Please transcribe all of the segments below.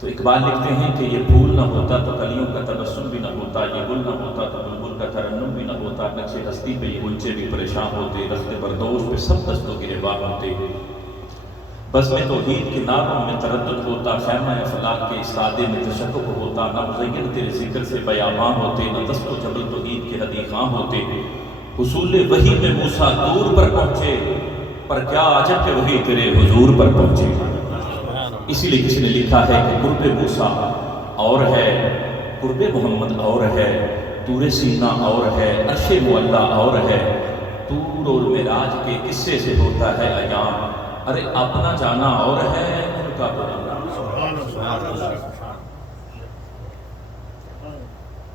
تو اقبال لکھتے ہیں کہ یہ پھول نہ ہوتا تو کلیوں کا تبسم بھی نہ ہوتا، یہ گل نہ ہوتا تو بلبل کا ترنم بھی نہ ہوتا، نقش ہستی پہ یہ گلچے بھی پریشان ہوتے، رخت بردوش پہ سب دستوں گرہوار ہوتے، بزم توحید کے نعروں میں تردد ہوتا، خیمہ افلاک کے استادے میں تشکک ہوتا، نہ مزین تیرے ذکر سے بیاباں ہوتے، نہ دست و جبل توحید کے حدیقاں ہوتے، حصول وحی میں موسیٰ دور پر پہنچے، پر کیا عجب کہ وہی تیرے حضور پر پہنچے۔ اسی لیے کسی نے لکھا ہے کہ قرب موسیٰ اور ہے، قرب محمد اور ہے، طور سینہ اور ہے، عرش معلیٰ اور ہے، طور اور معراج کے قصے سے ہوتا ہے ایام، ارے اپنا جانا اور ہے، ان کا بلانا۔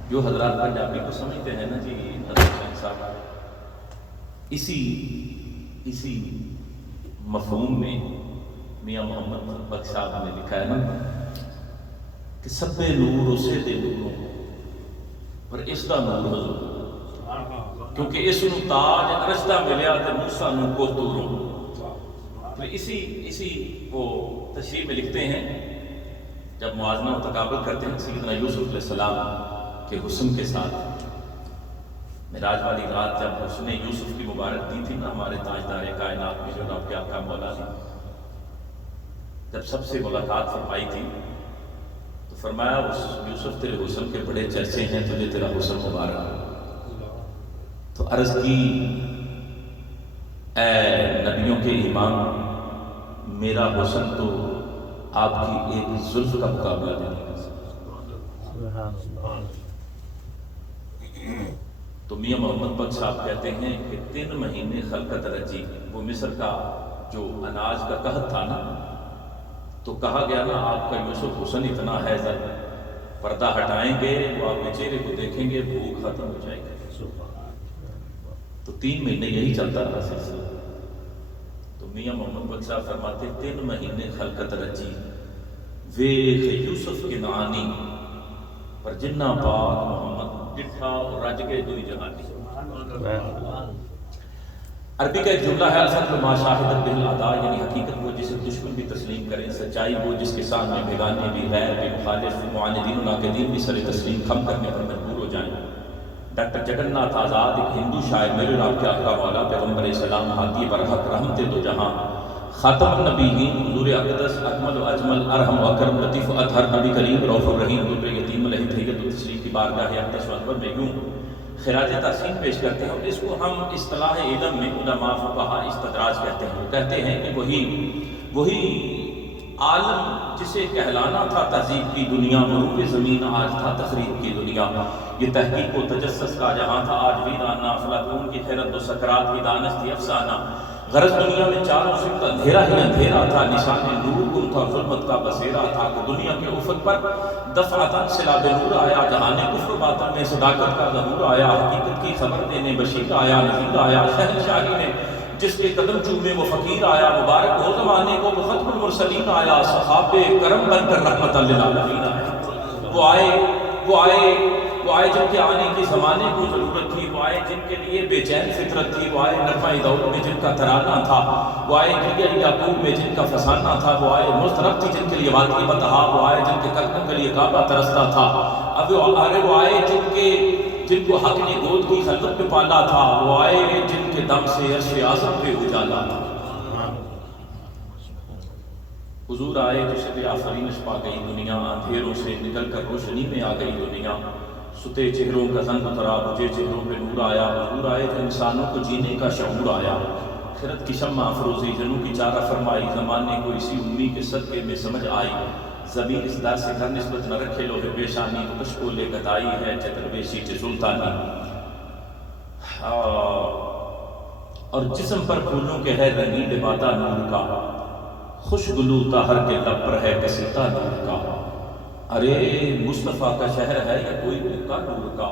جو حضرات پنجابی کو سمجھتے ہیں نا جی حضرت صاحب، اسی مفہوم میں میاں محمد بخش صاحب نے لکھا ہے نا کہ سب نور اسے دے نوروں پر اس دا نور حضور، کیونکہ اس نو تاج عرش دا ملیا تے موسیٰ نو کو دوروں۔ تو اسی وہ تشریح میں لکھتے ہیں جب موازنہ و تقابل کرتے ہیں سیدنا یوسف علیہ السلام کے حسن کے ساتھ، معراج والی رات جب حسن یوسف کی مبارک دی تھی نا ہمارے تاجدار کائنات میں جو رب کے آقا مولا نے جب سب سے ملاقات فرمائی تھی تو فرمایا اس یوسف تیرے حسن کے بڑے چرچے ہیں، تجھے تیرا حسن مبارک۔ تو عرض کی اے نبیوں کے امام، میرا حسن تو آپ کی ایک زلف کا مقابلہ نہیں کر سکتا۔ تو میاں محمد بخش صاحب کہتے ہیں کہ 3 مہینے خلقت رچی، وہ مصر کا جو اناج کا قحط تھا نا، تو کہا گیا نا آپ کا یوسف حسن اتنا ہے، پردہ ہٹائیں گے وہ آپ کے چہرے کو دیکھیں گے، بھوک ختم ہو جائے گی۔ تو 3 مہینے یہی چلتا رہا سلسلہ۔ تو میاں محمد بخش صاحب فرماتے 3 مہینے خلقت رچی ویخ یوسف کے نعانی، پر جنہ پاک محمد ڈٹھا اور رج کے دوئی جہانی۔ عربی کا ایک جملہ ہے الفضل ما شاہدت بالعداء، یعنی حقیقت وہ جسے دشمن بھی تسلیم کریں، سچائی وہ جس کے سامنے بیگانے بھی، غیر بھی، مخالف معاندین و ناقدین بھی سر تسلیم خم کرنے پر مجبور ہو جائیں۔ ڈاکٹر جگن ناتھ آزاد ایک ہندو شاعر، میرے رب کے آقا مولا پیغمبر اسلام ہادی برحق رحمت دو جہاں، خاتم النبیین حضور اقدس اکمل و اجمل ارحم و اکرم لطیف و اطہر، نبی کریم رؤوف الرحیم در یتیم علیہ تحیت و تشریف کی بارگاہ اقدس و اکبر میں یوں خراج تحسین پیش کرتے ہیں، اور اس کو ہم اصطلاح علم میں علماء فقہا استدراج کہتے ہیں۔ وہ کہتے ہیں کہ وہی عالم جسے کہلانا تھا تہذیب کی دنیا، مروب زمین آج تھا تخریب کی دنیا، یہ تحقیق و تجسس کا جہاں تھا آج ویرانہ، افلاطون کی خیرت و سکرات کی دانش تھی افسانہ، غرض دنیا میں چاروں صفت اندھیرا ہی اندھیرا تھا، نشان نور گم تھا، ظلمت کا بسیرا تھا، کہ دنیا کے افق پر دفعتاً سلاب نور آیا، جہان کفر باطن میں صداقت کا ظہور آیا، حقیقت کی خبر دینے بشیر آیا، نذیر آیا، شہنشاہی نے جس کے قدم چومے وہ فقیر آیا، مبارک ہو زمانے کو وہ ختم المرسلین آیا، صحابہ کرم بن کر رحمت للعالمین آیا۔ وہ آئے جن کے آنے کی زمانے کو ضرورت تھی، وہ آئے جن کے لیے بے چین فطرت تھی، وہ آئے نغمہ دور میں جن کا ترانہ تھا، وہ آئے گریہ یعقوب میں جن کا فسانہ تھا، وہ آئے مضطرب تھی جن کے لیے واقعی بتہا، وہ آئے جن کے قدموں کے لیے کعبہ ترستا تھا، اب وہ آئے جن کو حق نے گود کی خلوت میں پالا تھا، وہ آئے جن کے دم سے عرش اعظم پہ اجالا تھا۔ حضور آئے تو شب آفرینش پا گئی دنیا، اندھیروں سے نکل کر روشنی میں آ گئی دنیا، ستے چہروں کا زنگ اترا، بجھے چہروں پہ نور آیا، حضور آئے تو انسانوں کو جینے کا شعور آیا، خرد کی شمع افروزی جنوں کی چارہ فرمائی، زمانے کو اسی امی کے صدقے میں سمجھ آئی، زمین اس در سے گھر نسبت نہ رکھے لوہ پیشانی، تو کشکو لے گدائی ہے چتر بیشی چے سلطانی، اور جسم پر پھولوں کے ہے رنگی لبادہ نور کا، خوش گلو طاہر کے لب پر ہے کسیتا نور کا، ارے مصطفیٰ کا شہر ہے یا کوئی مکہ نور کا،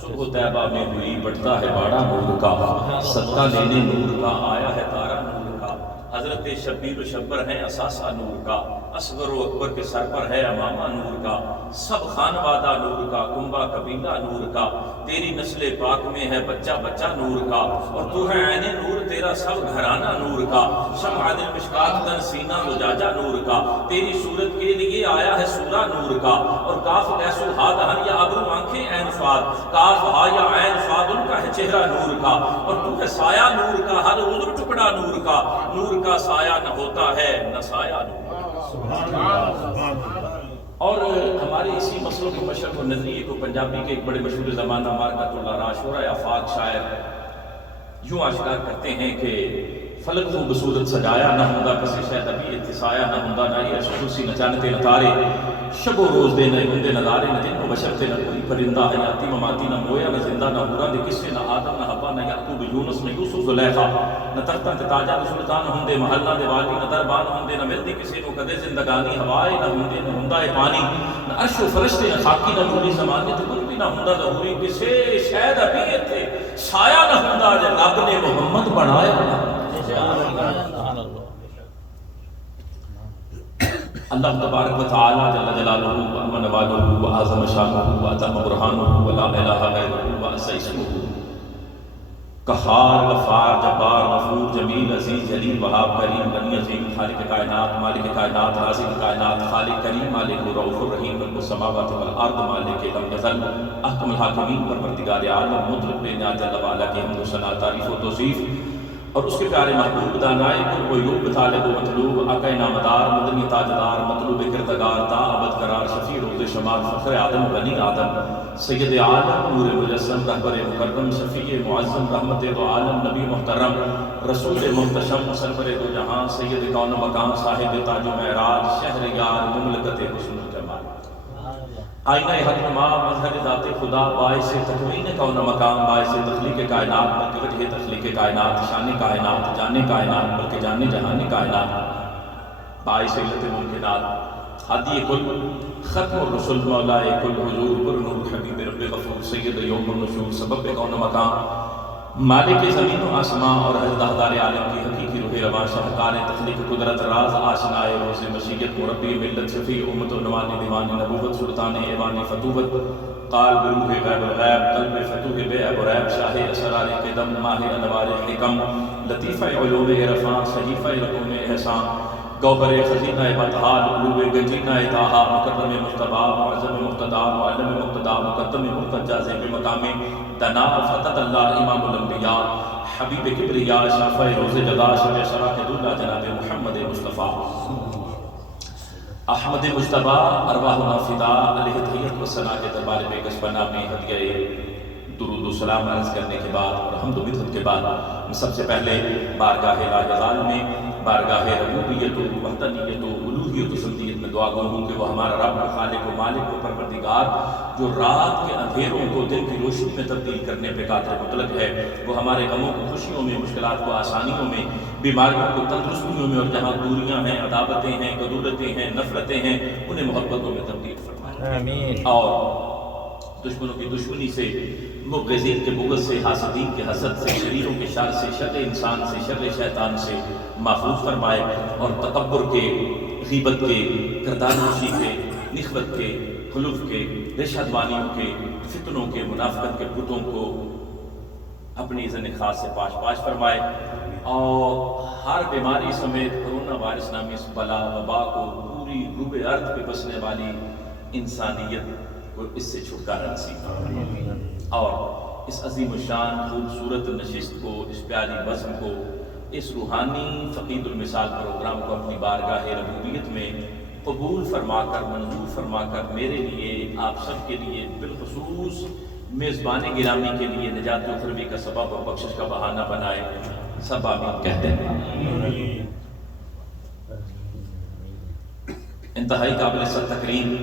صبح طیبہ میں ہوئی بٹتا ہے باڑا نور کا، صدقہ لینے نور کا آیا ہے تارا نور کا، حضرت شبیر و شبر ہیں اثاثہ نور کا، اصغر و اکبر کے سر پر ہے امامہ نور کا، سب خانوادہ نور کا، کنبہ قبیلہ نور کا، تیری نسل پاک میں ہے بچہ بچہ نور کا، اور تو ہے عین نور تیرا سب گھرانہ نور کا، شمع دل مشکات تن سینہ زجاجہ نور کا، تیری صورت کے لیے آیا ہے سورہ نور کا، اور کاف کیسو ہا دہن یا ابرو آنکھیں عین فاد، کاف ہا یا عین فاد ان کا ہے چہرہ نور کا، اور تو ہے سایہ نور کا، ہر عذر ٹکڑا نور کا، نور کا سایہ نہ ہوتا ہے نہ سایہ نور کا۔ اور ہمارے اسی مسئلوں کے مشرق و نظریے کو پنجابی کے ایک بڑے مشہور زمانہ مارکت اللہ راشورہ آفاق شاعر یوں آشکار کرتے ہیں کہ فلک کو بصورت سجایا نہ ہوندا کسی شاید ابھی اتسایا نہ ہوندا نہ یہ خصوصی نہ جانتے نہ تارے شب و روز دے نہ ہندے نہ دارے نہ دن و بشرتے نہ کوئی پرندہ حیاتی مماتی نہ مویا نہ زندہ نہ ہورا دے کسے نہ آدم نہ حوا نہ یعقوب یونس نہ یوسف زلیخا نہ تختاں تے تاجاں نہ سلطان ہندے محلہ دے والی نہ دربان ہندے نہ ملدی کسے نو کدے زندگانی ہوائے نہ ہندے نہ ہندا اے پانی نہ عرش و فرشتے نہ خاکی نہ نوری زمانے تے کچھ بھی نہ ہندا ظہوری کسے شاید ابھی تے سایہ نہ ہندا جے رب نے محمد بنایا اللہ تبارک و تعالی جل جلالہ و امن والہ و اعظم شانہ و اتم برہانہ و لا الہ غیرہ و اعز اسمہ قہار غفار جبار غفور جمیل عزیز جلیل وہاب کریم غنی عظیم خالق کائنات مالک کائنات رازق کائنات خالق کریم مالک رؤوف الرحیم رب السماوات والارض مالک لم یزل احکم الحاکمین پروردگار عالم مطلق بے نیاز جل وعلا کی حمد و ثنا تعریف و توصیف اور اس کے پیارے محبوب دانائے الغیوب طالب و مطلوب آقا نامدار مدنی تاجدار مطلوب کردگار تا ابد قرار شفیع روز شمال فخر آدم بنی آدم سید عالم نور مجسم رہبر مکرم شفیع معظم رحمت دو عالم نبی محترم رسول محتشم سرور دو جہاں سید کون مکان صاحب تاج و معراج شہر یار مملکت حسن و جمال آئینہ حق نما مظہر ذات خدا باعث تکوین کون مقام باعث تخلیق کائنات بلکہ وجہ تخلیق کائنات شان کائنات جان کائنات بلکہ جان جہان کائنات باعث علت ممکنات ہادی کل ختم الرسل مولا کل حضور پر نور حبیب رب غفور سید یوم النشور سبب کون مقام مالک زمین و آسمان اور حضرت عالم کی حقیقی روح رواں شاہکار تخلیق قدرت راز آشنائے روز مشیت مربی ملت شفیع امت و نوان دیوان نبوت سلطان ایوان فتوت قال بروح غیب الغیب قلب فتوح بے اب ریب شاہ اسرار قدم ماہ انوار حکم لطیفہ علوم عرفان صحیفہ رقوم احسان گوہر خزینہ بطحال علوم گنجینہ تاہا مکرم مصطفیٰ معظم مقتدہ معلم مقتدہ مقدم مرتجہ زیب مقام دنا فتح اللہ امام الانبیاء حبیب کبریا شافع روز جدا شب شراکت اللہ جناب محمد مصطفیٰ احمد مجتبہ ارواحنا فدا علیہ تحیت و ثنا کے دربار بے کشبنا میں ہدیہ درود و سلام عرض کرنے کے بعد اور حمد و مدحت کے بعد میں سب سے پہلے بارگاہ لاجزال میں بارگاہ ربوبیت و وحدانیت و الوہیت و سمدیت میں دعا گو ہوں کہ وہ ہمارا رب و خالق و مالک و پروردگار جو رات کے اندھیروں کو دن کی روشنی میں تبدیل کرنے پہ قادر مطلق ہے وہ ہمارے غموں کو خوشیوں میں مشکلات کو آسانیوں میں بیماریوں کو تندرستیوں میں اور جہاں دوریاں ہیں عداوتیں ہیں کدورتیں ہیں نفرتیں ہیں انہیں محبتوں میں تبدیل فرمائے آمین اور دشمنوں کی دشمنی سے مبغضین کے بغض سے حاسدین کے حسد سے شریروں کے شر سے شر انسان سے شر شیطان سے محفوظ فرمائے اور تکبر کے غیبت کے کردار نوشی کے نخوت کے خلوف کے رشوت وانیوں کے فتنوں کے منافقت کے بتوں کو اپنی اذن خاص سے پاش پاش فرمائے اور ہر بیماری سمیت کرونا وائرس نامی اس بلا وبا کو پوری روح ارض پہ بسنے والی انسانیت کو اس سے چھٹکارا نصیب اور اس عظیم الشان خوبصورت نشست کو اس پیاری بزم کو اس روحانی فقید المثال پروگرام کو اپنی بارگاہ ربوبیت میں قبول فرما کر منظور فرما کر میرے لیے آپ سب کے لیے بالخصوص میزبان گرامی کے لیے نجات و خربی کا سبب اور بخشش کا بہانہ بنائے سب آمین کہتے ہیں۔ انتہائی قابل ست تکریم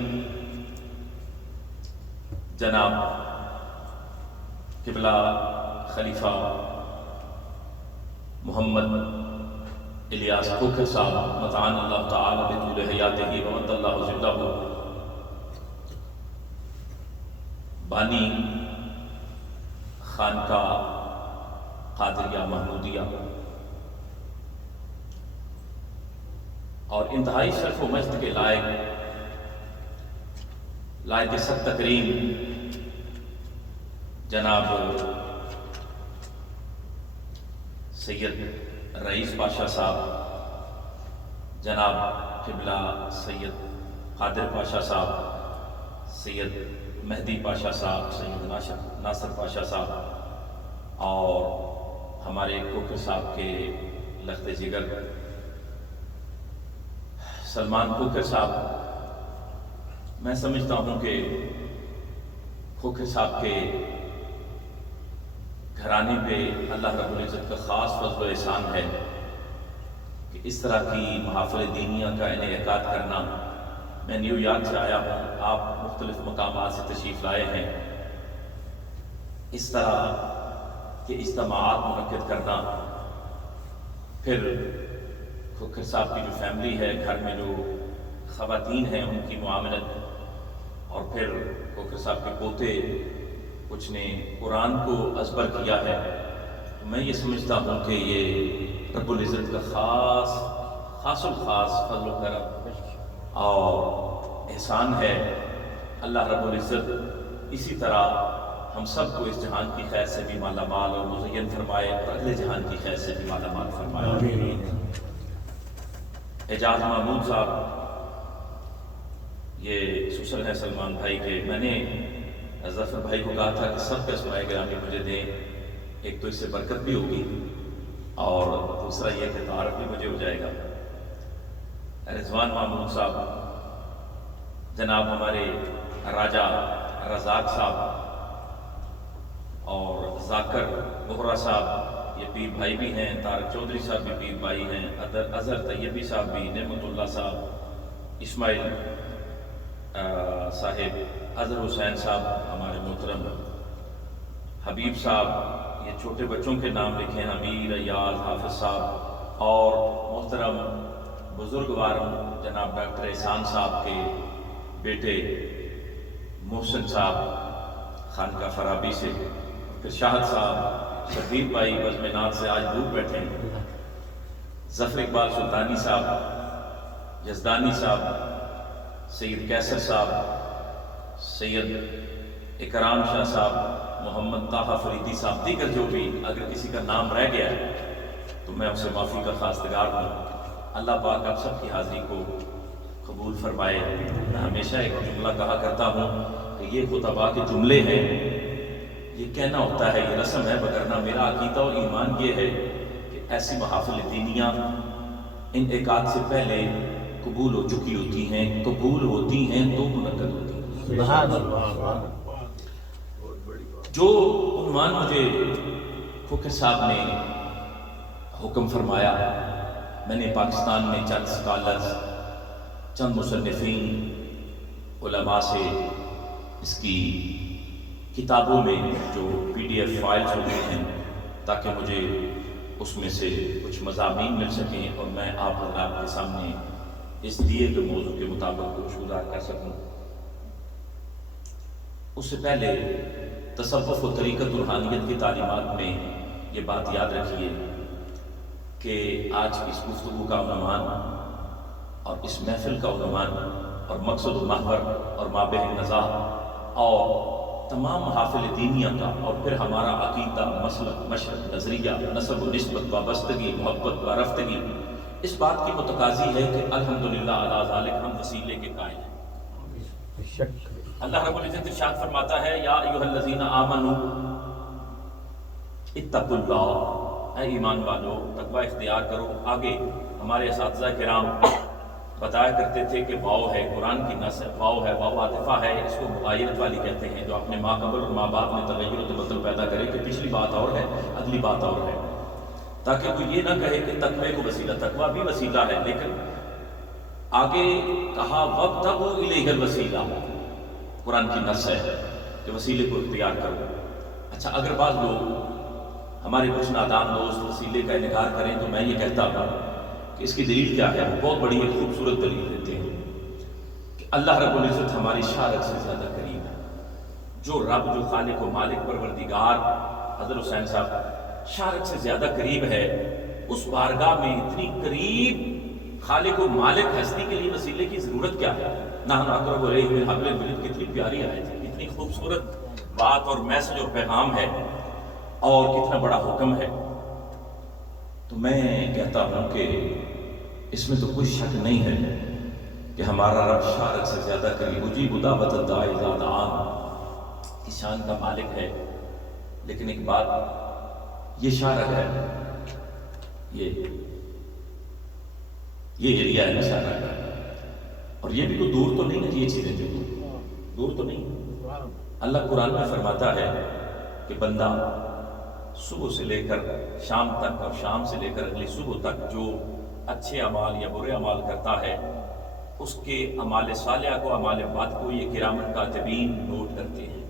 جناب قبلہ خلیفہ محمد الیاس کھوکھر صاحب متعان اللہ تعالی بطول حیاتہ ومد اللہ ذلہ بانی خانقاہ قادریہ محمودیہ اور انتہائی شرف و مجد کے لائق سخت تکریم جناب سید رئیس پاشا صاحب، جناب قبلہ سید قادر پاشا صاحب، سید مہدی پاشا صاحب، سید ناصر پاشا صاحب، اور ہمارے کوکر صاحب کے لخت جگر سلمان کوکر صاحب، میں سمجھتا ہوں کہ کوکر صاحب کے گھرانے پہ اللہ رب العزت کا خاص فضل و احسان ہے کہ اس طرح کی محافل دینیہ کا انعقاد کرنا۔ میں نیو یارک سے آیا ہوں، آپ مختلف مقامات سے تشریف لائے ہیں، اس طرح کے اجتماعات منعقد کرنا، پھر کوکر صاحب کی جو فیملی ہے، گھر میں جو خواتین ہیں ان کی معاملت، اور پھر کوکر صاحب کے پوتے کچھ نے قرآن کو ازبر کیا ہے، میں یہ سمجھتا ہوں کہ یہ رب العزت کا خاص الخاص فضل و کرم اور احسان ہے۔ اللہ رب العزت اسی طرح ہم سب کو اس جہان کی خیر سے بھی مالا مال اور مزین فرمائے، اور اگلے جہان کی خیر سے بھی مالا مال فرمائے۔ اعجاز محمود صاحب یہ سسر ہیں سلمان بھائی کے، میں نے ظفر بھائی کو کہا تھا کہ سب کا اسماء گرامی مجھے دیں، ایک تو اس سے برکت بھی ہوگی اور دوسرا یہ کہ تعارف بھی مجھے ہو جائے گا۔ رضوان محمود صاحب، جناب ہمارے راجہ رزاق صاحب اور ذاکر بہرا صاحب یہ پیر بھائی بھی ہیں، طارق چودھری صاحب بھی پیر بھائی ہیں، اظہر طیبی صاحب بھی، نعمت اللہ صاحب، اسماعیل صاحب، اظہر حسین صاحب ہمارے محترم، حبیب صاحب، یہ چھوٹے بچوں کے نام لکھے ہیں، امیر، ایاز، حافظ صاحب، اور محترم بزرگوار جناب ڈاکٹر احسان صاحب کے بیٹے محسن صاحب خانقاہ فرابی سے، پھر شاہد صاحب، شبیر بھائی بزم نات سے آج دور بیٹھے ہیں، ظفر اقبال سلطانی صاحب، یزدانی صاحب، سید کیسر صاحب، سید اکرام شاہ صاحب، محمد طاہا فریدی صاحب، دیگر جو بھی اگر کسی کا نام رہ گیا ہے تو میں اسے معافی کا خواستگار ہوں۔ اللہ پاک آپ سب کی حاضری کو قبول فرمائے۔ میں ہمیشہ ایک جملہ کہا کرتا ہوں کہ یہ خطبہ کے جملے ہیں، یہ کہنا ہوتا ہے، یہ رسم ہے، وگرنہ میرا عقیدہ و ایمان یہ ہے کہ ایسی محافل دینیہ انعقاد سے پہلے قبول ہو چکی ہوتی ہیں، قبول ہوتی ہیں تو منعقد ہوتی ہیں۔ سبحان اللہ۔ جو عنوان مجھے کوکر صاحب نے حکم فرمایا، میں نے پاکستان میں چند سکالرز، چند مصنفین، علماء سے اس کی کتابوں میں جو PDF فائلز ہوتے ہیں تاکہ مجھے اس میں سے کچھ مضامین مل سکیں اور میں آپ حضرات کے سامنے اس دیے کے موضوع کے مطابق کچھ گزار کر سکوں۔ اس سے پہلے تصوف و طریقت روحانیت کی تعلیمات میں یہ بات یاد رکھیے کہ آج اس گفتگو کا عنوان اور اس محفل کا عنوان اور مقصد و محور اور مابع نزاع اور تمام محافل دینیہ کا اور پھر ہمارا عقیدہ، مسلک، مشرق، نظریہ، نسب و نسبت، وابستگی، محبت، وارفتگی اس بات کی متقاضی ہے کہ الحمدللہ علی ذالک ہم وسیلے کے قائل ہیں۔ اللہ رب العزت ارشاد فرماتا ہے، یا ایھا الذین آمنوا اتقوا اللہ، اے ایمان والو تقوی اختیار کرو۔ آگے ہمارے اساتذہ کرام بتایا کرتے تھے کہ واو ہے، قرآن کی نص ہے، واو ہے، واو عاطفہ ہے، اس کو مغایرت والی کہتے ہیں، جو اپنے ماں قبل اور ماں باپ میں تغیر و تبدل پیدا کرے کہ پچھلی بات اور ہے، اگلی بات اور ہے، تاکہ کوئی یہ نہ کہے کہ تقوی کو وسیلہ، تقوی بھی وسیلہ ہے، لیکن آگے کہا وابتغوا الیہ الوسیلہ، قرآن کی نص ہے کہ وسیلے کو اختیار کرو۔ اچھا، اگر بعض لوگ ہمارے کچھ نادان دوست وسیلے کا انکار کریں تو میں یہ کہتا ہوں کہ اس کی دلیل کیا ہے؟ وہ بہت بڑی ایک خوبصورت دلیل دیتے ہیں کہ اللہ رب العزت ہماری شارک سے زیادہ قریب ہے۔ جو رب، جو خالق و مالک پروردگار حضرت حسین صاحب شارک سے زیادہ قریب ہے، اس بارگاہ میں اتنی قریب خالق و مالک ہستی کے لیے وسیلے کی ضرورت کیا ہے؟ نحن اقرب الیہ من حبل الورید، کتنی پیاری آیت ہے، کتنی خوبصورت بات اور میسج اور پیغام ہے، اور کتنا بڑا حکم ہے۔ تو میں کہتا ہوں کہ اس میں تو کوئی شک نہیں ہے کہ ہمارا رب شارک سے زیادہ قریب، اجیب دعوت الداعی اذا دعان کی شان کا مالک ہے۔ لیکن ایک بات، یہ شارک ہے، یہ ایریا ہے نا شارک کا، اور یہ بھی کوئی دور تو نہیں ہے، یہ چیزیں جو دور تو نہیں۔ اللہ قرآن میں فرماتا ہے کہ بندہ صبح سے لے کر شام تک اور شام سے لے کر اگلی صبح تک جو اچھے اعمال یا برے اعمال کرتا ہے، اس کے اعمال صالحہ کو، اعمال بد کو یہ کرامن کاتبین نوٹ کرتے ہیں۔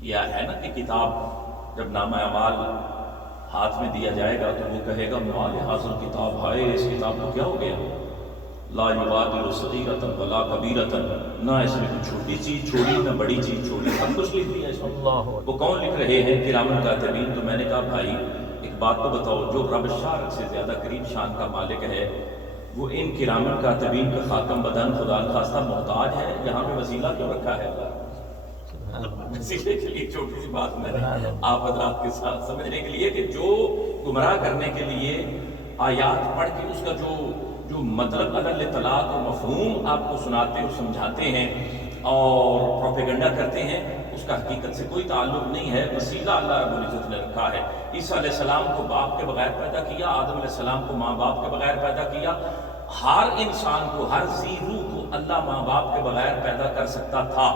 یہ ہے نا کہ کتاب جب نامہ اعمال ہاتھ میں دیا جائے گا تو وہ کہے گا مال حاصل کتاب، ہائے اس کتاب کو کیا ہو گیا، لا یغادر صغیرۃ ولا کبیرۃ، نہ اس میں کوئی چھوٹی چیز چھوڑی نہ بڑی چیز چھوڑی، سب کچھ لکھ دیا اس میں۔ وہ کون لکھ رہے ہیں؟ کرامن کاتبین۔ تو میں نے کہا بھائی ایک بات تو بتاؤ، جو رب شارک سے زیادہ قریب شان کا مالک ہے، وہ ان کرامن کاتبین کا خاتم بدن خدا نخواستہ محتاج ہے؟ یہاں پہ وسیلہ کیوں رکھا ہے؟ وسیلے کے لیے چھوٹی سی بات میں نے آپ حضرات کے ساتھ سمجھنے کے لیے کہ جو گمراہ کرنے کے لیے آیات پڑھ کے اس کا جو مطلب علی الاطلاق و مفہوم آپ کو سناتے اور سمجھاتے ہیں اور پروپیگنڈا کرتے ہیں، اس کا حقیقت سے کوئی تعلق نہیں ہے۔ وسیلہ اللہ رب العزت نے رکھا ہے۔ عیسیٰ علیہ السلام کو باپ کے بغیر پیدا کیا، آدم علیہ السلام کو ماں باپ کے بغیر پیدا کیا۔ ہر انسان کو، ہر ذی روح کو اللہ ماں باپ کے بغیر پیدا کر سکتا تھا،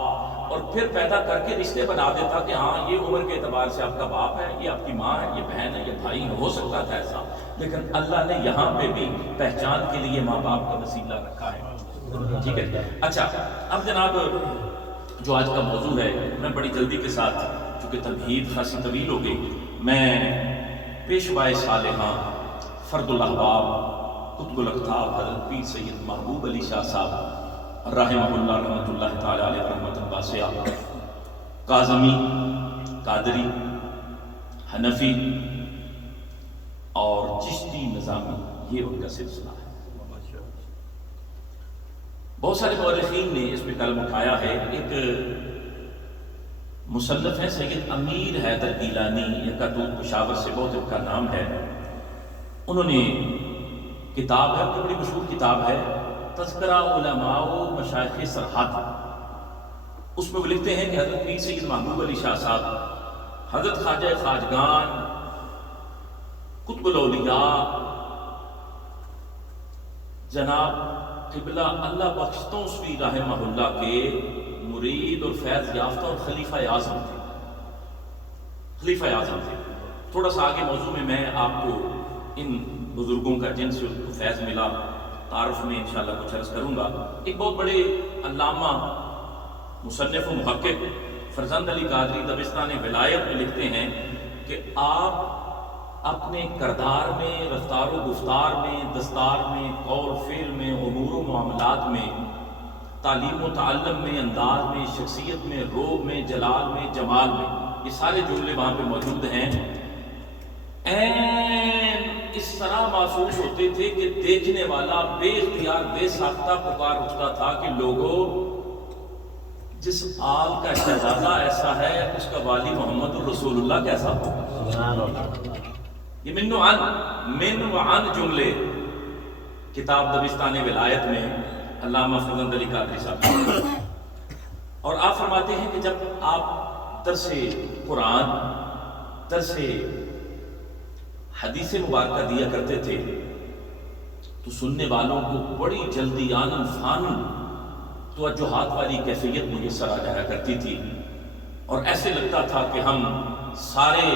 اور پھر پیدا کر کے رشتے بنا دیتا کہ ہاں یہ عمر کے اعتبار سے آپ کا باپ ہے، یہ آپ کی ماں ہے، یہ بہن ہے، یہ بھائی ہے، ہو سکتا تھا ایسا۔ لیکن اللہ نے یہاں پہ بھی پہچان کے لیے ماں باپ کا وسیلہ رکھا ہے۔ ٹھیک ہے، اچھا اب جناب جو آج کا موضوع ہے، میں بڑی جلدی کے ساتھ، چونکہ تمہید خاصی طویل ہو گئی، میں پیشوائے صالحاں فرد الاحباب قطب الاقطاب حضرت پیر سید محبوب علی شاہ صاحب رحمہ اللہ، رحمۃ اللہ تعالی علیہ رحمۃ واسعہ، کاظمی، قادری، حنفی اور چشتی نظامی، یہ ان کا سلسلہ ہے۔ بہت سارے مورخین نے اس پہ قلم اٹھایا ہے۔ ایک مصنف ہے سید امیر حیدر گیلانی، یکاتوت پشاور سے، بہت ان کا نام ہے۔ انہوں نے کتاب ہے، بڑی مشہور کتاب ہے، تذکرہ علماء و مشائخ سرحد۔ اس میں وہ لکھتے ہیں کہ حضرت پیر سید محبوب علی شاہ صاحب، حضرت خواجہ خواجگان، قطب الاولیاء جناب قبلہ اللہ بخشتوسوی رحمہ اللہ کے مرید اور فیض یافتہ اور خلیفہ اعظم تھے۔ خلیفہ اعظم تھے۔ تھوڑا سا آگے موضوع میں آپ کو ان بزرگوں کا جن سے ان کو فیض ملا تعارف میں انشاءاللہ کچھ عرض کروں گا۔ ایک بہت بڑے علامہ مصنف و محقق فرزند علی قادری دبستان ولایت میں لکھتے ہیں کہ آپ اپنے کردار میں، رفتار و گفتار میں، دستار میں، قول فعل میں، امور و معاملات میں، تعلیم و تعلم میں، انداز میں، شخصیت میں، روب میں، جلال میں، جمال میں، یہ سارے جملے وہاں پہ موجود ہیں۔ اس طرح محسوس ہوتے تھے کہ دیکھنے والا بے اختیار بے ساختہ پکار اٹھتا تھا کہ لوگوں، جس آل کا شہزادہ ایسا ہے اس کا والی محمد الرسول اللہ کیسا ہوگا؟ یہ من و عن جملے کتاب دبستان ولایت میں علامہ فرزند علی قادری صاحب، اور آپ فرماتے ہیں کہ جب آپ درس قرآن، درس حدیث مبارکہ دیا کرتے تھے تو سننے والوں کو بڑی جلدی آنن فانن توجہات والی کیفیت میسر آ جایا کرتی تھی، اور ایسے لگتا تھا کہ ہم سارے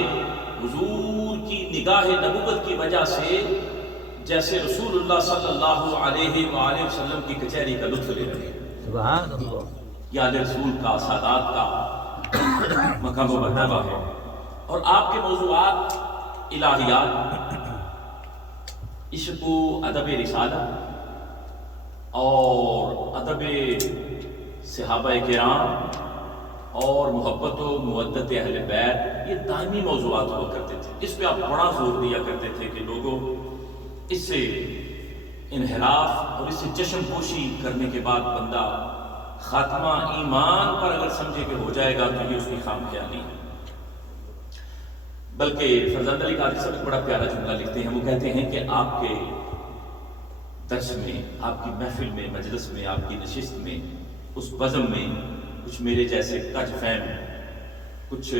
حضور کی نگاہ نبوت کی وجہ سے جیسے رسول اللہ صلی اللہ علیہ وآلہ وسلم کی کچہری کا لطف لے رہے ہیں۔ سبحان اللہ۔ یہ آل رسول کا، سادات کا مقام و مرتبہ ہے۔ اور آپ کے موضوعات الہیات، عشق و ادب رسالت اور ادب صحابہ کرام اور محبت و مودت اہل بیت، یہ دائمی موضوعات ہوا کرتے تھے۔ اس پہ آپ بڑا زور دیا کرتے تھے کہ لوگوں، اس سے انحراف اور اس سے چشم پوشی کرنے کے بعد بندہ خاتمہ ایمان پر اگر سمجھے کہ ہو جائے گا تو یہ اس کی خام خیالی ہے۔ بلکہ فرزند علی قادری صاحب ایک بڑا پیارا جملہ لکھتے ہیں، وہ کہتے ہیں کہ آپ کے درس میں، آپ کی محفل میں، مجلس میں، آپ کی نشست میں، اس بزم میں کچھ میرے جیسے کج فہم، کچھ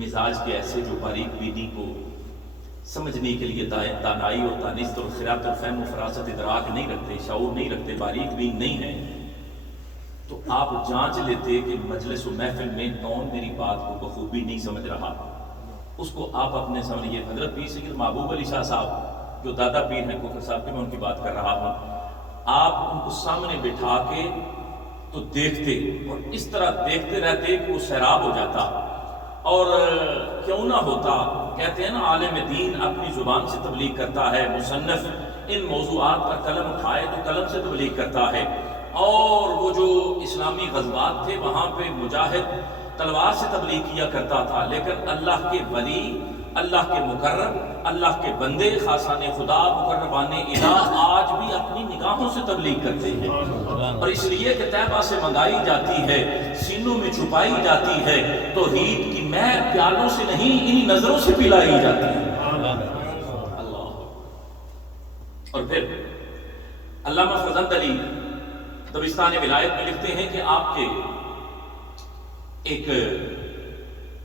مزاج کے ایسے جو باریک بینی کو سمجھنے کے لیے دانائی اور دانست اور خیرات اور فہم و فراست ادراک نہیں رکھتے، شعور نہیں رکھتے، باریک بین نہیں ہیں، تو آپ جانچ لیتے کہ مجلس و محفل میں کون میری بات کو بخوبی نہیں سمجھ رہا، اس کو آپ اپنے سامنے، یہ حضرت پیر سید محبوب علی شاہ صاحب جو دادا پیر ہیں کوکر صاحب کے، میں ان کی بات کر رہا ہوں، آپ ان کو سامنے بٹھا کے تو دیکھتے اور اس طرح دیکھتے رہتے کہ وہ سیراب ہو جاتا، اور کیوں نہ ہوتا، کہتے ہیں نا عالم دین اپنی زبان سے تبلیغ کرتا ہے، مصنف ان موضوعات پر قلم اٹھائے تو قلم سے تبلیغ کرتا ہے، اور وہ جو اسلامی غزوات تھے وہاں پہ مجاہد تلوار سے تبلیغ کیا کرتا تھا، لیکن اللہ کے ولی، اللہ کے مقرب، اللہ کے بندے، خاصان خدا، مقربان الہ آج بھی اپنی نگاہوں سے تبلیغ کرتے ہیں، اور اس لیے کہ طیبہ سے منگائی جاتی ہے، سینوں میں چھپائی جاتی ہے، توحید کی مے پیالوں سے نہیں انہی نظروں سے پلائی جاتی ہے۔ اللہ۔ اور پھر علامہ فرزند علی دبستان ولایت میں لکھتے ہیں کہ آپ کے ایک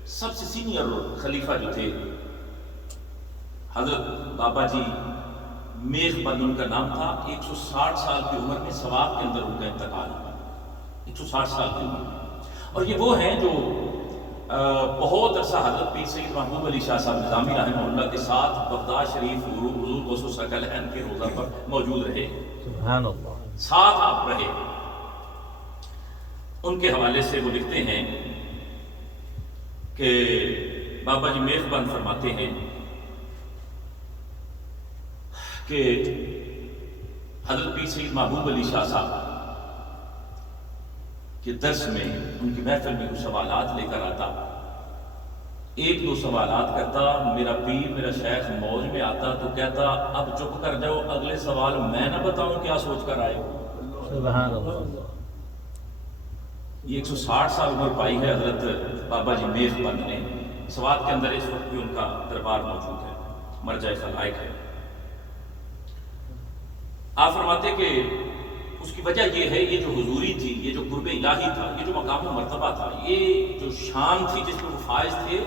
سب سے سینئر خلیفہ جو تھے حضرت بابا جی میخ بند ان کا نام تھا، 160 سال کی عمر میں ثواب کے اندر ان کا انتقال ہوا، 160 سال کی عمر میں، اور یہ وہ ہیں جو بہت عرصہ حضرت پیر سید محبوب علی شاہ صاحب نظامی رحمہ اللہ کے ساتھ بغداد شریف حضور غوث الثقلین کے روضہ پر موجود رہے، سبحان اللہ، ساتھ آپ رہے۔ ان کے حوالے سے وہ لکھتے ہیں کہ بابا جی میخ بند فرماتے ہیں کہ حضرت پیر سید محبوب علی شاہ صاحب کے درس میں، ان کی محفل میں کچھ سوالات لے کر آتا، ایک دو سوالات کرتا، میرا پیر، میرا شیخ موج میں آتا تو کہتا اب چپ کر جاؤ، اگلے سوال میں نہ بتاؤں کیا سوچ کر آئے ہو۔ سبحان اللہ۔ یہ 160 سال عمر پائی ہے حضرت بابا جی میخ بند نے، سوات کے اندر اس وقت بھی ان کا دربار موجود ہے، مرجع خلائق ہے۔ آپ فرماتے کہ اس کی وجہ یہ ہے، یہ جو حضوری تھی، یہ جو قرب الہی تھا، یہ جو مقام و مرتبہ تھا، یہ جو شان تھی جس میں وہ فائز تھے،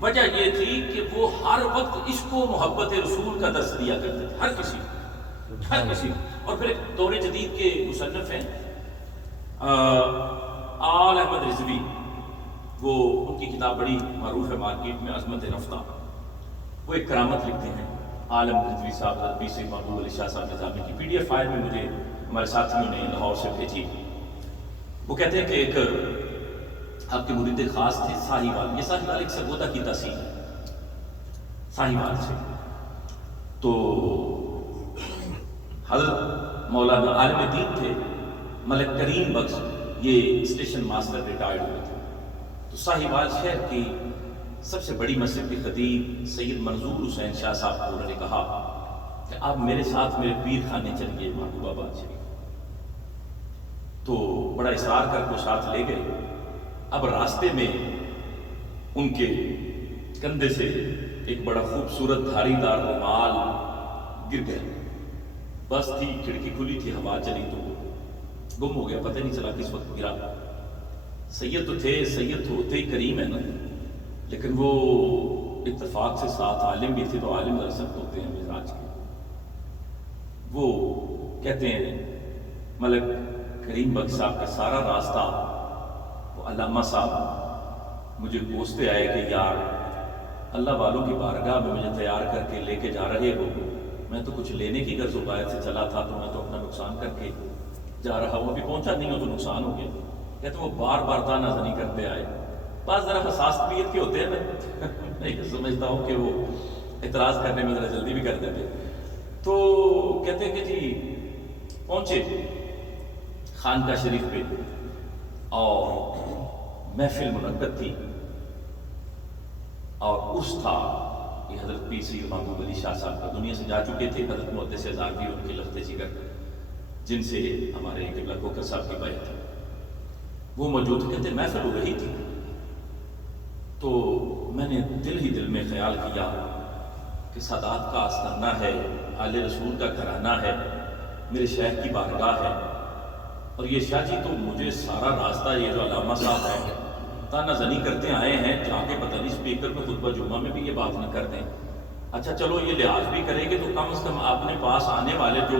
وجہ یہ تھی کہ وہ ہر وقت عشق و محبت رسول کا درس دیا کرتے تھے، ہر کسی کو، ہر کسی کو۔ اور پھر ایک دور جدید کے مصنف ہیں آل احمد رضوی، وہ ان کی کتاب بڑی معروف ہے مارکیٹ میں، عظمت رفتہ، وہ ایک کرامت لکھتے ہیں عالم رضوی صاحب، حضرت پیر سید محبوب علی شاہ صاحب نظامی کی، پی ڈی ایف فائل میں مجھے ہمارے ساتھیوں نے لاہور سے بھیجی۔ وہ کہتے ہیں کہ ایک آپ کے مرید خاص تھے ساہیوال، یہ ساہیوال ایک سرگودا کی تحصیل ہے، ساہیوال سے، تو حضرت مولانا عالم دین تھے ملک کریم بخش، یہ اسٹیشن ماسٹر ریٹائرڈ ہوئے تھے، تو ساہیوال شہر کی سب سے بڑی مسجد کے خطیب سید منظور حسین شاہ صاحب کو انہوں نے کہا کہ آپ میرے ساتھ میرے پیر خانے چلیے محبوب آباد شریف، تو بڑا اصرار کر کو ساتھ لے گئے۔ اب راستے میں ان کے کندھے سے ایک بڑا خوبصورت دھاری دار رومال گر گیا، بس تھی، کھڑکی کھلی تھی، ہوا چلی تو گم ہو گیا، پتہ نہیں چلا کس وقت گرا۔ سید تو تھے، سید تو ہوتے ہی کریم ہے نا، لیکن وہ اتفاق سے ساتھ عالم بھی تھے، تو عالم درسک ہوتے ہیں مزاج کے، وہ کہتے ہیں ملک کریم بخش صاحب کا سارا راستہ وہ علامہ صاحب مجھے پوچھتے آئے کہ یار اللہ والوں کی بارگاہ میں مجھے تیار کر کے لے کے جا رہے ہو، میں تو کچھ لینے کی غرض و باعث سے چلا تھا، تو میں تو اپنا نقصان کر کے جا رہا ہوں، ابھی پہنچا نہیں ہو تو نقصان ہو گیا۔ کہتے وہ بار بار تانا زنی کرتے آئے، بعض ذرا حساس طبیعت کے ہوتے ہیں میں یہ سمجھتا ہوں کہ وہ اعتراض کرنے میں ذرا جلدی بھی کر دیتے، تو کہتے ہیں کہ جی پہنچے خانقاہ شریف پہ اور محفل منعقد تھی اور عرس تھا، یہ حضرت پیر سید محبوب علی شاہ صاحب کا دنیا سے جا چکے تھے، حضرت محدث ہزاروی ان کے لخت جگر جن سے ہمارے قبلہ کوکر صاحب کی بیعت ہے وہ موجود تھے. کہتے محفل ہو رہی تھی تو میں نے دل میں خیال کیا کہ سادات کا آستانہ ہے، آل رسول کا گھرانہ ہے، میرے شیخ کی بارگاہ ہے، اور یہ شاہ جی تو مجھے سارا راستہ یہ جو علامہ صاحب ہیں تانہ زنی کرتے آئے ہیں، جا کے پتہ نہیں اسپیکر میں خطبہ جمعہ میں بھی یہ بات نہ کر دیں. اچھا چلو یہ لحاظ بھی کریں گے تو کم از کم اپنے پاس آنے والے جو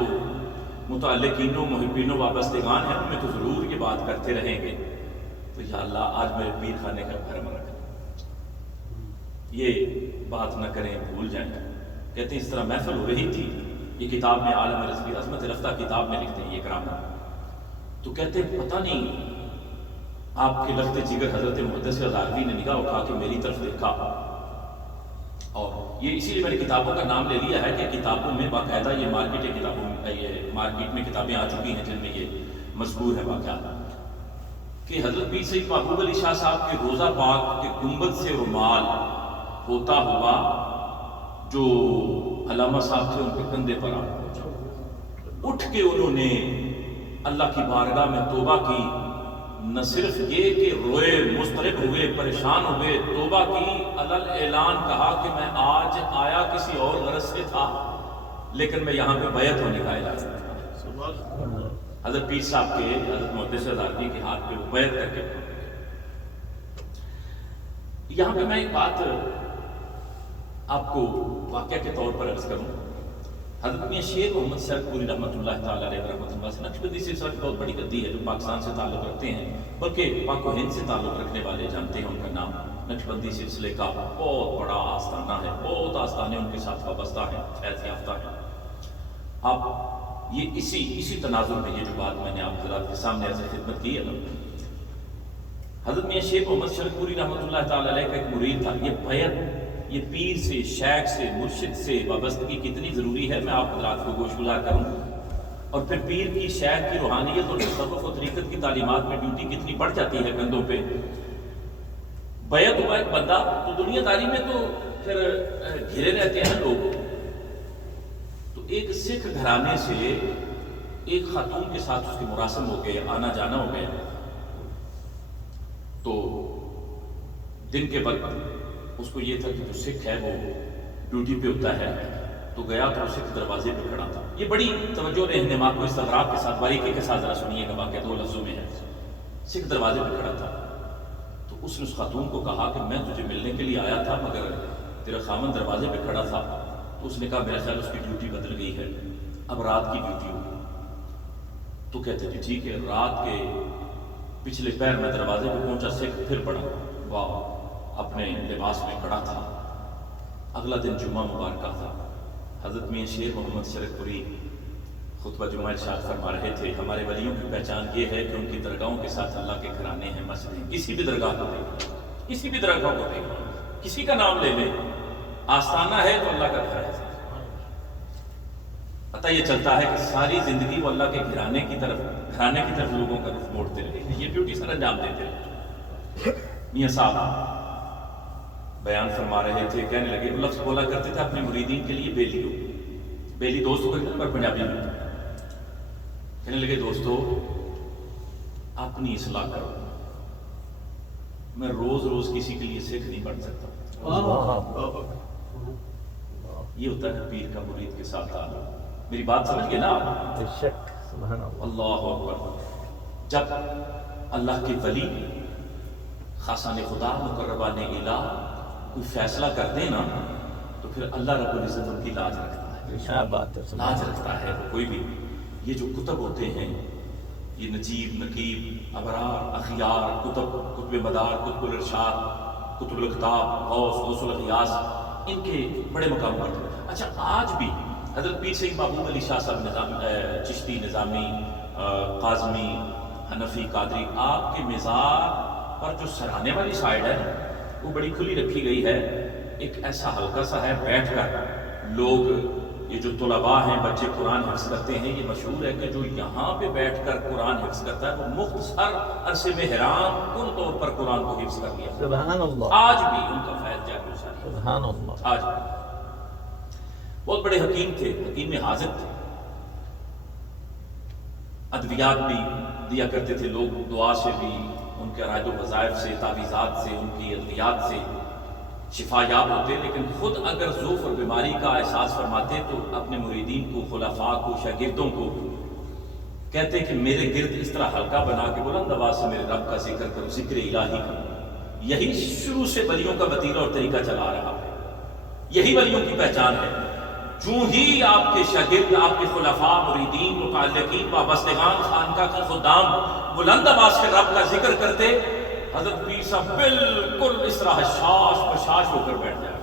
متعلقین و محبین و وابستگان ہیں ان میں تو ضرور یہ بات کرتے رہیں گے. تو یا اللہ آج میرے پیر خانے کا بھرم رکھ، یہ بات نہ کریں، بھول جائیں. کہتے ہیں اس طرح محفل ہو رہی تھی. یہ کتاب میں عالم رضوی عظمت رفتہ کتاب میں لکھتے ہیں یہ کرام. تو کہتے ہیں پتہ نہیں آپ کے لخت جگر حضرت محدث ہزاروی نے نگاہ اٹھا کے میری طرف دیکھا، اور یہ اسی لیے میں نے کتابوں کا نام لے لیا ہے کہ کتابوں میں باقاعدہ یہ مارکیٹ میں کتابیں آ چکی ہیں جن میں یہ مذکور ہے باقاعدہ کہ حضرت پیر سید محبوب علی شاہ صاحب کے روضہ پاک کے گنبد سے رومال ہوتا ہوا جو علامہ صاحب تھے ان کے کندھے پر آ اٹھ کے انہوں نے اللہ کی بارگاہ میں توبہ کی. نہ صرف یہ کہ روئے، مضطرب ہوئے، پریشان ہوئے، توبہ کی، علل اعلان کہا کہ میں آج آیا کسی اور غرض سے تھا لیکن میں یہاں پہ بیعت ہونے کا اعلان کرتا. حضرت پیر صاحب کے حضرت محدث ہزاروی کے ہاتھ پہ وہ بیعت کر کے. یہاں پہ میں ایک بات آپ کو واقعہ کے طور پر عرض کروں. حضرت میاں شیر محمد صاحب پوری رحمۃ اللہ تعالیٰ علیہ رحمۃ اللہ سے نقشبندی سلسلہ کی بہت بڑی گدی ہے جو پاکستان سے تعلق رکھتے ہیں، بلکہ پاک و ہند سے تعلق رکھنے والے جانتے ہیں ان کا نام. نقشبندی سلسلے کا بہت بڑا آستانہ ہے، بہت آستانے ان کے ساتھ وابستہ ہیں، فیض یافتہ ہیں. آپ یہ اسی تناظر میں یہ جو بات میں نے آپ حضرات کے سامنے عرض خدمت کی ہے نا، حضرت میاں شیر محمد شرک پوری رحمۃ اللہ تعالیٰ علیہ کا ایک مرید تھا. یہ بیعت، یہ پیر سے، شیخ سے، مرشد سے وابستگی کتنی ضروری ہے میں آپ حضرات کو گوش گزار کروں. اور پھر پیر کی، شیخ کی روحانیت اور تصوف و طریقت کی تعلیمات میں ڈیوٹی کتنی بڑھ جاتی ہے کندھوں پہ. بیعت ہوا ایک بندہ تو دنیا داری میں تو پھر گھرے رہتے ہیں لوگ. تو ایک سکھ گھرانے سے ایک خاتون کے ساتھ اس کے مراسم ہو گئے، آنا جانا ہو گیا. تو دن کے وقت اس کو یہ تھا کہ جو سکھ ہے وہ ڈیوٹی پہ ہوتا ہے تو گیا تو سکھ دروازے پہ کھڑا تھا. یہ بڑی توجہ اور اہتمام کو استغراق کے ساتھ، باریکی کے ساتھ ذرا سنیے گا، واقعہ 2 لفظوں میں ہے. سکھ دروازے پہ کھڑا تھا تو اس نے اس خاتون کو کہا کہ میں تجھے ملنے کے لیے آیا تھا مگر تیرا خامن دروازے پہ کھڑا تھا. تو اس نے کہا میرا خیال اس کی ڈیوٹی بدل گئی ہے، اب رات کی ڈیوٹی ہوگی. تو کہتے جی ٹھیک ہے. رات کے پچھلے پیر میں دروازے پہ پہنچا، سکھ پھر پڑا، واہ، اپنے لباس میں کھڑا تھا. اگلا دن جمعہ مبارکہ تھا. حضرت میاں شیر محمد شرک پوری خطبہ جمعہ ارشاد فرما رہے تھے ہمارے ولیوں کی پہچان یہ ہے کہ ان کی درگاہوں کے ساتھ اللہ کے گھرانے ہیں، مسجدیں. کسی بھی درگاہ کو دیکھیں، کسی بھی درگاہ کو دیکھیں، کسی کا نام لے لیں، آستانہ ہے تو اللہ کا گھر ہے. پتہ یہ چلتا ہے کہ ساری زندگی وہ اللہ کے گھرانے کی طرف لوگوں کا رخ موڑتے رہے، یہ ڈیوٹی سر انجام دیتے رہے. میاں صاحب بیان فرما رہے تھے، کہنے لگے، وہ لفظ بولا کرتے تھے اپنے مریدین کے لیے بیلیو، بیلی دوستوں کا پر پنجابی میں کہنے لگے دوستو اپنی اصلاح کرو. میں روز کسی کے لیے سکھ نہیں بن سکتا. یہ ہوتا ہے پیر کا مرید کے ساتھ تعلق. میری بات سمجھ گئے نا آپ؟ اللہ اکبر. جب اللہ کے ولی، خاصان خدا، مقربان الہ کوئی فیصلہ کر دے نا تو پھر اللہ رب العزت ان کی لاج رکھتا ہے، لاج رکھتا ہے. کوئی بھی یہ جو کتب ہوتے ہیں، یہ نجیب، نقیب، ابرار، اخیار، کتب مدار، کتب الارشاد، کتب الاقطاب، غوث الاغیاث، ان کے بڑے مقام پر تھے. اچھا آج بھی حضرت پیر سید محبوب علی شاہ صاحب چشتی، نظامی، قاظمی، حنفی، قادری، آپ کے مزار پر جو سرانے والی سائڈ ہے وہ بڑی کھلی رکھی گئی ہے. ایک ایسا ہلکا سا ہے، بیٹھ کر لوگ یہ جو طلباء ہیں، بچے قرآن حفظ کرتے ہیں، یہ مشہور ہے کہ جو یہاں پہ بیٹھ کر قرآن حفظ کرتا ہے وہ مختصر عرصے میں حیران کن طور پر قرآن کو حفظ کر لیا۔ سبحان اللہ، آج بھی ان کا فیض جاری ہے۔ سبحان اللہ۔ آج بہت بڑے حکیم تھے، حکیم حاذق تھے، ادویات بھی دیا کرتے تھے، لوگ دعا سے بھی، ان کے عرائض و وظائف سے، تعویذات سے، ان کی ادویات سے شفا یاب ہوتے، لیکن خود اگر ضعف اور بیماری کا احساس فرماتے تو اپنے مریدین کو، خلفاء کو، شاگردوں کو کہتے کہ میرے گرد اس طرح حلقہ بنا کے بلند آواز سے میرے رب کا ذکر کرو، ذکر الہی کرو۔ یہی شروع سے ولیوں کا وتیرہ اور طریقہ چلا رہا ہے، یہی ولیوں کی پہچان ہے۔ جو ہی آپ کے شاگرد، آپ کے خلفاء، مریدین، متعلقین، وابستگان، خانقاہ کے خدام بلند آواز سے رب کا ذکر کرتے، حضرت پیر صاحب بالکل اس طرح حشاش بشاش ہو کر بیٹھ جائے۔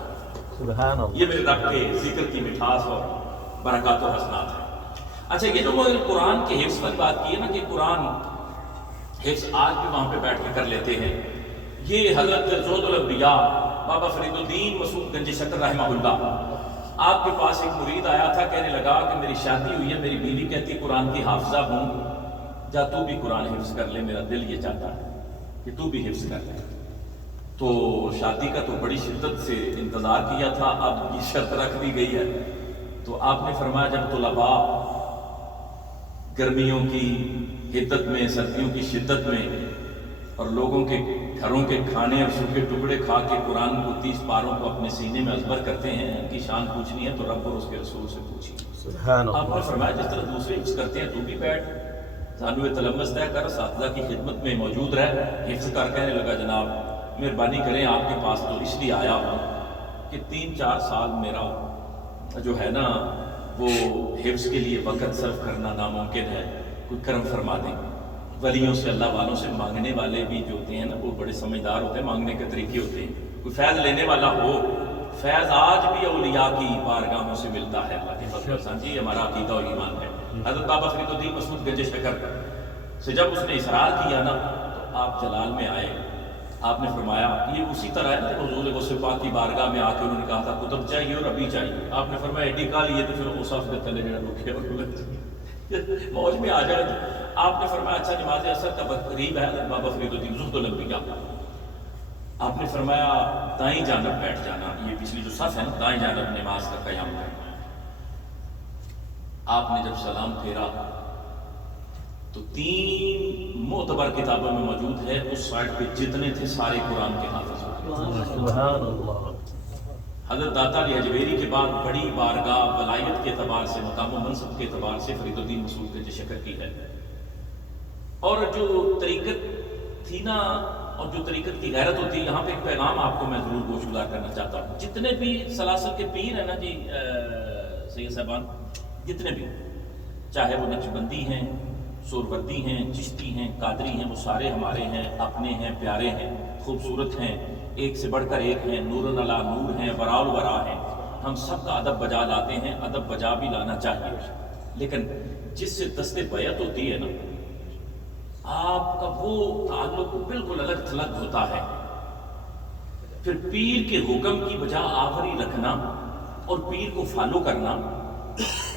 سبحان اللہ۔ یہ میرے رب کے ذکر کی مٹھاس اور برکات و حسنات ہے۔ اچھا، یہ جو وہ قرآن کے حفظ کی بات کی ہے نا، کہ قرآن حفظ آج بھی وہاں پہ بیٹھ کے کر لیتے ہیں، یہ حضرت زہد الانبیاء بابا فرید الدین مسعود گنج شکر رحمہ اللہ، آپ کے پاس ایک مرید آیا تھا، کہنے لگا کہ میری شادی ہوئی ہے، میری بیوی کہتی قرآن کی حافظہ ہوں، جا تو بھی قرآن حفظ کر لے، میرا دل یہ چاہتا ہے کہ تو بھی حفظ کر لے۔ تو شادی کا تو بڑی شدت سے انتظار کیا تھا، اب یہ شرط رکھ دی گئی ہے، تو آپ نے فرمایا جب طلباء گرمیوں کی حدت میں، سردیوں کی شدت میں، اور لوگوں کے گھروں کے کھانے اور سوکھے ٹکڑے کھا کے قرآن کو 30 پاروں کو اپنے سینے میں ازبر کرتے ہیں، ان کی شان پوچھنی ہے تو رب اور اس کے رسول سے پوچھیے۔ سبحان آپ نے اللہ۔ فرمایا جس طرح دوسرے حفظ کرتے ہیں تو بھی بیٹھ، زانوِ تلمس طے کر، اساتذہ کی خدمت میں موجود رہ، حفظ کر۔ کہنے لگا جناب مہربانی کریں، آپ کے پاس تو اس لیے آیا ہوں کہ 3-4 سال میرا جو ہے نا وہ حفظ کے لیے وقت صرف کرنا ناممکن ہے، کوئی کرم فرما دیں۔ ولیوں سے، اللہ والوں سے مانگنے والے بھی جو ہوتے ہیں نا وہ بڑے سمجھدار ہوتے ہیں، مانگنے کے طریقے ہوتے ہیں۔ کوئی فیض لینے والا ہو، فیض آج بھی اولیاء کی بارگاہوں سے ملتا ہے، اللہ کے فضل و احسان۔ جی ہمارا عقیدہ اور ایمان ہے۔ حضرت بابا فرید الدین مسعود گنج شکر سے جب اس نے اصرار کیا نا تو آپ جلال میں آئے، آپ نے فرمایا یہ اسی طرح ہے کہ حضور غوث پاک کی بارگاہ میں آ کے انہوں نے کہا تھا کتب چاہیے اور ابھی چاہیے، آپ نے فرمایا ایڈی کا لیے تو پھر اس وقت تلے جڑا رکھے اور موج میں آ جائے۔ آپ نے فرمایا اچھا نماز اثر کا قریب ہے، حضرت بابا فرید الدین زہد الانبیاء، آپ نے فرمایا دائیں جانب بیٹھ جانا، یہ پچھلی جو صف ہے نا دائیں جانب نماز کا قیام کرنا۔ آپ نے جب سلام پھیرا تو 3 معتبر کتابوں میں موجود ہے، اس سائڈ پہ جتنے تھے سارے قرآن کے حافظ ہوتے۔ سبحان اللہ۔ حضرت داتا علی حجویری کے بعد بڑی بارگاہ ولایت کے اعتبار سے، مقام و منصب کے اعتبار سے فرید الدین مسعود گنج شکر کی ہے۔ اور جو طریقت تھی نا، اور جو طریقت کی غیرت ہوتی ہے، یہاں پہ ایک پیغام آپ کو میں ضرور گوشگزار کرنا چاہتا ہوں۔ جتنے بھی سلاسل کے پیر ہیں نا جی سید صاحبان، جتنے بھی، چاہے وہ نقشبندی ہیں، سوروردی ہیں، چشتی ہیں، قادری ہیں، وہ سارے ہمارے ہیں، اپنے ہیں، پیارے ہیں، خوبصورت ہیں، ایک سے بڑھ کر ایک ہیں، نور علی نور ہیں، وراء الورا ہیں۔ ہم سب کا ادب بجا لاتے ہیں، ادب بجا بھی لانا چاہیے، لیکن جس سے دست بیعت ہوتی ہے نا، آپ کا وہ تعلق بالکل الگ تھلگ ہوتا ہے۔ پھر پیر کے حکم کی بجا آوری رکھنا اور پیر کو فالو کرنا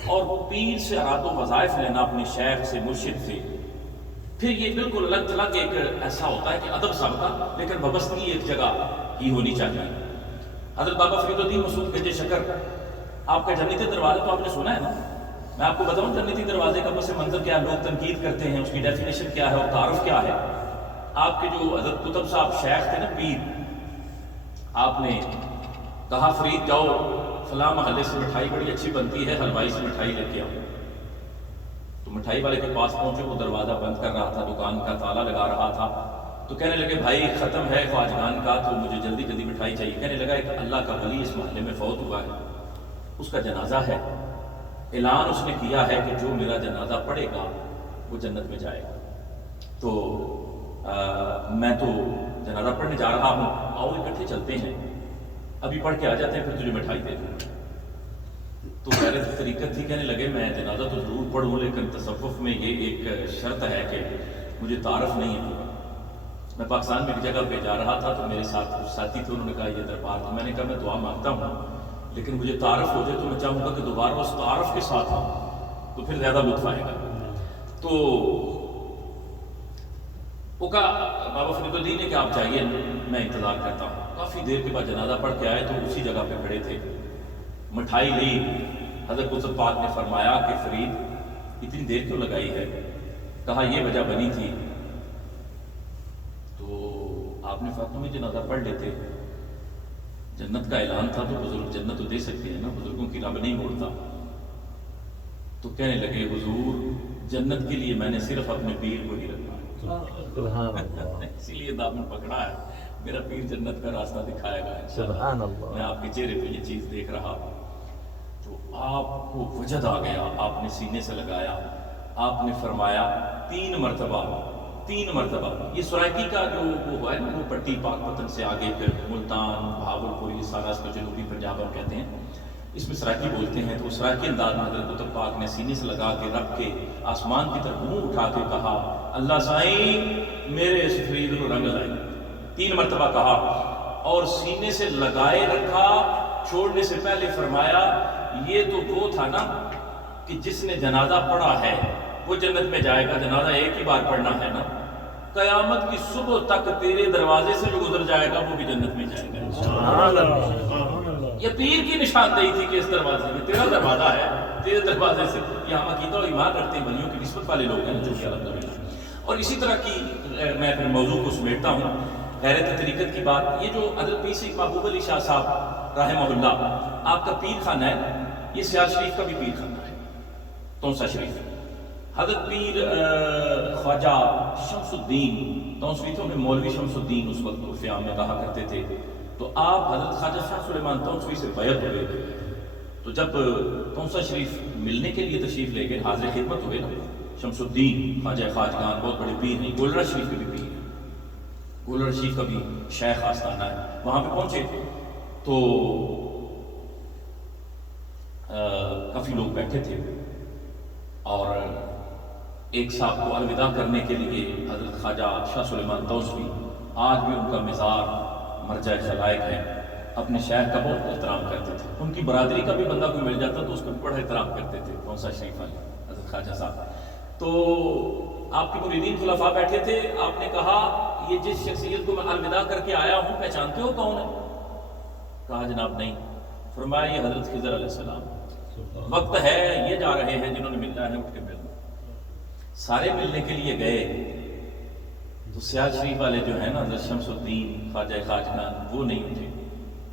اور پیر سے اراد و وظائف لینا اپنے شیخ سے، مرشد سے، پھر یہ بالکل الگ تھلگ ایک ایسا ہوتا ہے کہ ادب سابقہ لیکن وابستگی ایک جگہ ہی ہونی چاہیے۔ حضرت بابا فرید الدین مسعود گنج شکر، آپ کا جنتی دروازہ تو آپ نے سنا ہے نا، میں آپ کو بتاؤں جنتی دروازے کا پس منظر کیا ہے، لوگ تنقید کرتے ہیں، اس کی ڈیفینیشن کیا ہے اور تعارف کیا ہے۔ آپ کے جو حضرت قطب صاحب شیخ تھے نا پیر، آپ نے کہا فرید جاؤ فلاں محلے سے مٹھائی بڑی اچھی بنتی ہے، حلوائی سے مٹھائی لے کے آؤ۔ تو مٹھائی والے کے پاس پہنچے، وہ دروازہ بند کر رہا تھا، دکان کا تالا لگا رہا تھا، تو کہنے لگے بھائی ختم ہے خواجگان کا، تو مجھے جلدی جلدی مٹھائی چاہیے۔ کہنے لگا ایک اللہ کا ولی اس محلے میں فوت ہوا ہے، اس کا جنازہ ہے، اعلان اس نے کیا ہے کہ جو میرا جنازہ پڑھے گا وہ جنت میں جائے گا، تو میں تو جنازہ پڑھنے جا رہا ہوں، آؤ اکٹھے چلتے ہیں، ابھی پڑھ کے آ جاتے ہیں، پھر تجھے مٹھائی دے دوں۔ تو میرے طریقت تھی، کہنے لگے میں جنازہ تو ضرور پڑھوں، لیکن تصوف میں یہ ایک شرط ہے کہ مجھے تعارف نہیں ہے۔ میں پاکستان میں ایک جگہ پہ جا رہا تھا، تو میرے ساتھ کچھ ساتھی تھے، انہوں نے کہا یہ دربار، تو میں نے کہا میں دعا مانگتا ہوں لیکن مجھے تعارف ہو جائے تو میں چاہوں گا کہ دوبارہ اس تعارف کے ساتھ ہوں، تو پھر زیادہ لطف آئے گا۔ تو وہ کہا بابا فرید الدین نے کہ آپ جائیے، میں انتظار کرتا ہوں۔ کافی دیر کے بعد جنازہ پڑھ کے آئے تو اسی جگہ پہ کھڑے تھے، مٹھائی لی۔ حضرت قطب پاک نے فرمایا کہ فرید اتنی دیر کیوں لگائی ہے؟ کہا یہ وجہ بنی تھی۔ تو آپ نے فرمایا تمہیں جنازہ پڑھ لیتے، جنت کا اعلان تھا تو بزرگ جنت تو دے سکتے ہیں نا، بزرگوں کی رب نہیں موڑتا۔ تو کہنے لگے حضور جنت کے لیے میں نے صرف اپنے پیر کو ہی رکھا، سبحان اللہ، اسی لیے دامن پکڑا ہے، میرا پیر جنت کا راستہ دکھائے گا انشاءاللہ۔ سبحان اللہ۔ میں آپ کے چہرے پہ یہ چیز دیکھ رہا تو آپ کو وجد آ گیا، آپ نے سینے سے لگایا، آپ نے فرمایا تین مرتبہ یہ سرائکی کا جو وہ ہے نا، وہ پٹی پاک پتن سے آگے پھر ملتان، بھاول پور، یہ سارا اس کو جنوبی پنجاب ہم کہتے ہیں، اس میں سرائکی بولتے ہیں۔ تو سرائکی انداز میں حضرت قطب پاک نے سینے سے لگا کے رکھ کے آسمان کی طرف منہ اٹھا کے کہا اللہ سائیں میرے اس فرید کو رنگ لائی، 3 مرتبہ کہا، اور سینے سے لگائے رکھا۔ چھوڑنے سے پہلے فرمایا یہ تو وہ تھا نا کہ جس نے جنازہ پڑھا ہے وہ جنت میں جائے گا، جنازہ ایک ہی بار پڑھنا ہے نا، قیامت کی صبح تک تیرے دروازے سے جو گزر جائے گا وہ بھی جنت میں جائے گا۔ سبحان اللہ۔ یہ پیر کی نشاندہی تھی کہ اس دروازے میں تیرا دروازہ ہے، تیرے دروازے سے۔ یہ ہم عقیدہ اور ایمان رکھتے ہیں، ولیوں کی نسبت والے لوگ ہیں جو کہ الحمدللہ۔ اور اسی طرح کی میں پھر موضوع کو سمیٹتا ہوں، غیرت طریقت کی بات۔ یہ جو حضرت پیر سید محبوب علی شاہ صاحب رحمہ اللہ، آپ کا پیر خانہ ہے، یہ سیال شریف کا بھی پیر خانہ ہے، تونسا شریف۔ حضرت پیر خواجہ شمس الدین تونسوی تھے، انہیں مولوی شمس الدین اس وقت عرف عام میں کہا کرتے تھے۔ تو آپ حضرت خواجہ شاہ سلیمان تونسوی سے بیعت ہوئے، تو جب تونسا شریف ملنے کے لیے تشریف لے گئے، حاضر خدمت ہوئے نا، شمس الدین خواجہ خواجگان بہت بڑے پیر ہیں، گولڑا شریف کے بھی پیر ہیں، گولڑا شریف کا بھی شیخ آستانہ ہے۔ وہاں پہ پہنچے تو کافی لوگ بیٹھے تھے، اور ایک صاحب کو الوداع کرنے کے لیے حضرت خواجہ شاہ سلیمان تونسوی، آج بھی ان کا مزار مرجع خلائق ہے، اپنے شیخ کا بہت احترام کرتے تھے۔ ان کی برادری کا بھی بندہ کوئی مل جاتا تو اس کا بڑا احترام کرتے تھے تونسا شریف والے حضرت خواجہ صاحب۔ تو آپ کے مریدین خلفاء بیٹھے تھے، آپ نے کہا یہ جس شخصیت کو میں الوداع کر کے آیا ہوں پہچانتے ہو کون ہے؟ کہا جناب نہیں۔ فرمایا یہ حضرت خضر علیہ السلام، وقت ہے یہ جا رہے ہیں جنہوں نے ملنا ہے اٹھ کے ملنا۔ سارے ملنے کے لیے گئے تو سیال شریف والے جو ہیں نا حضرت شمس الدین خواجہ خواجگان، وہ نہیں اٹھے۔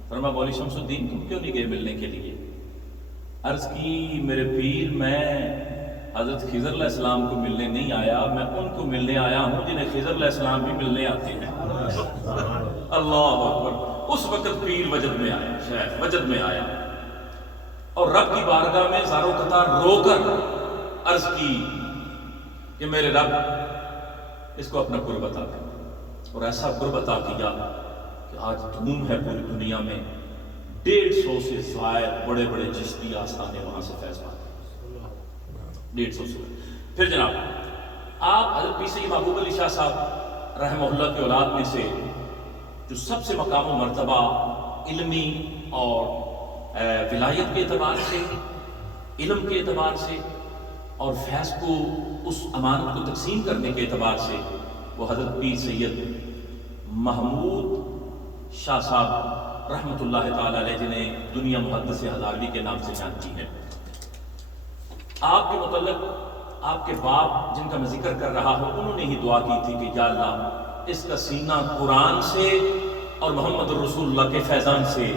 فرمایا مولوی شمس الدین تم کیوں نہیں گئے ملنے کے لیے؟ عرض کی میرے پیر میں حضرت خضر علیہ السلام کو ملنے نہیں آیا، میں ان کو ملنے آیا ہوں جنہیں خضر علیہ السلام بھی ملنے آتے ہیں۔ اللہ اکبر۔ اس وقت پیر وجد میں آیا، شیخ وجد میں آیا، اور رب کی بارگاہ میں زارو قطار رو کر عرض کی کہ میرے رب اس کو اپنا قرب عطا کر، اور ایسا قرب عطا کیا کہ آج دھوم ہے پوری دنیا میں، 150 سے زائد بڑے بڑے چشتی آستانے وہاں سے فیض پاتے، 150 سے۔ پھر جناب آپ حضرت پیر سید محبوب علی شاہ صاحب رحمہ اللہ کی اولاد میں سے جو سب سے مقام و مرتبہ علمی اور ولایت کے اعتبار سے، علم کے اعتبار سے، اور فیض کو اس امانت کو تقسیم کرنے کے اعتبار سے، وہ حضرت پیر سید محمود شاہ صاحب رحمۃ اللہ تعالی علیہ، جنہیں دنیا محدث ہزاروی کے نام سے جانتی ہے۔ آپ کے متعلق آپ کے باپ جن کا میں ذکر کر رہا ہوں، انہوں نے ہی دعا کی تھی کہ یا اللہ اس کا سینہ قرآن سے اور محمد رسول اللہ کے فیضان سے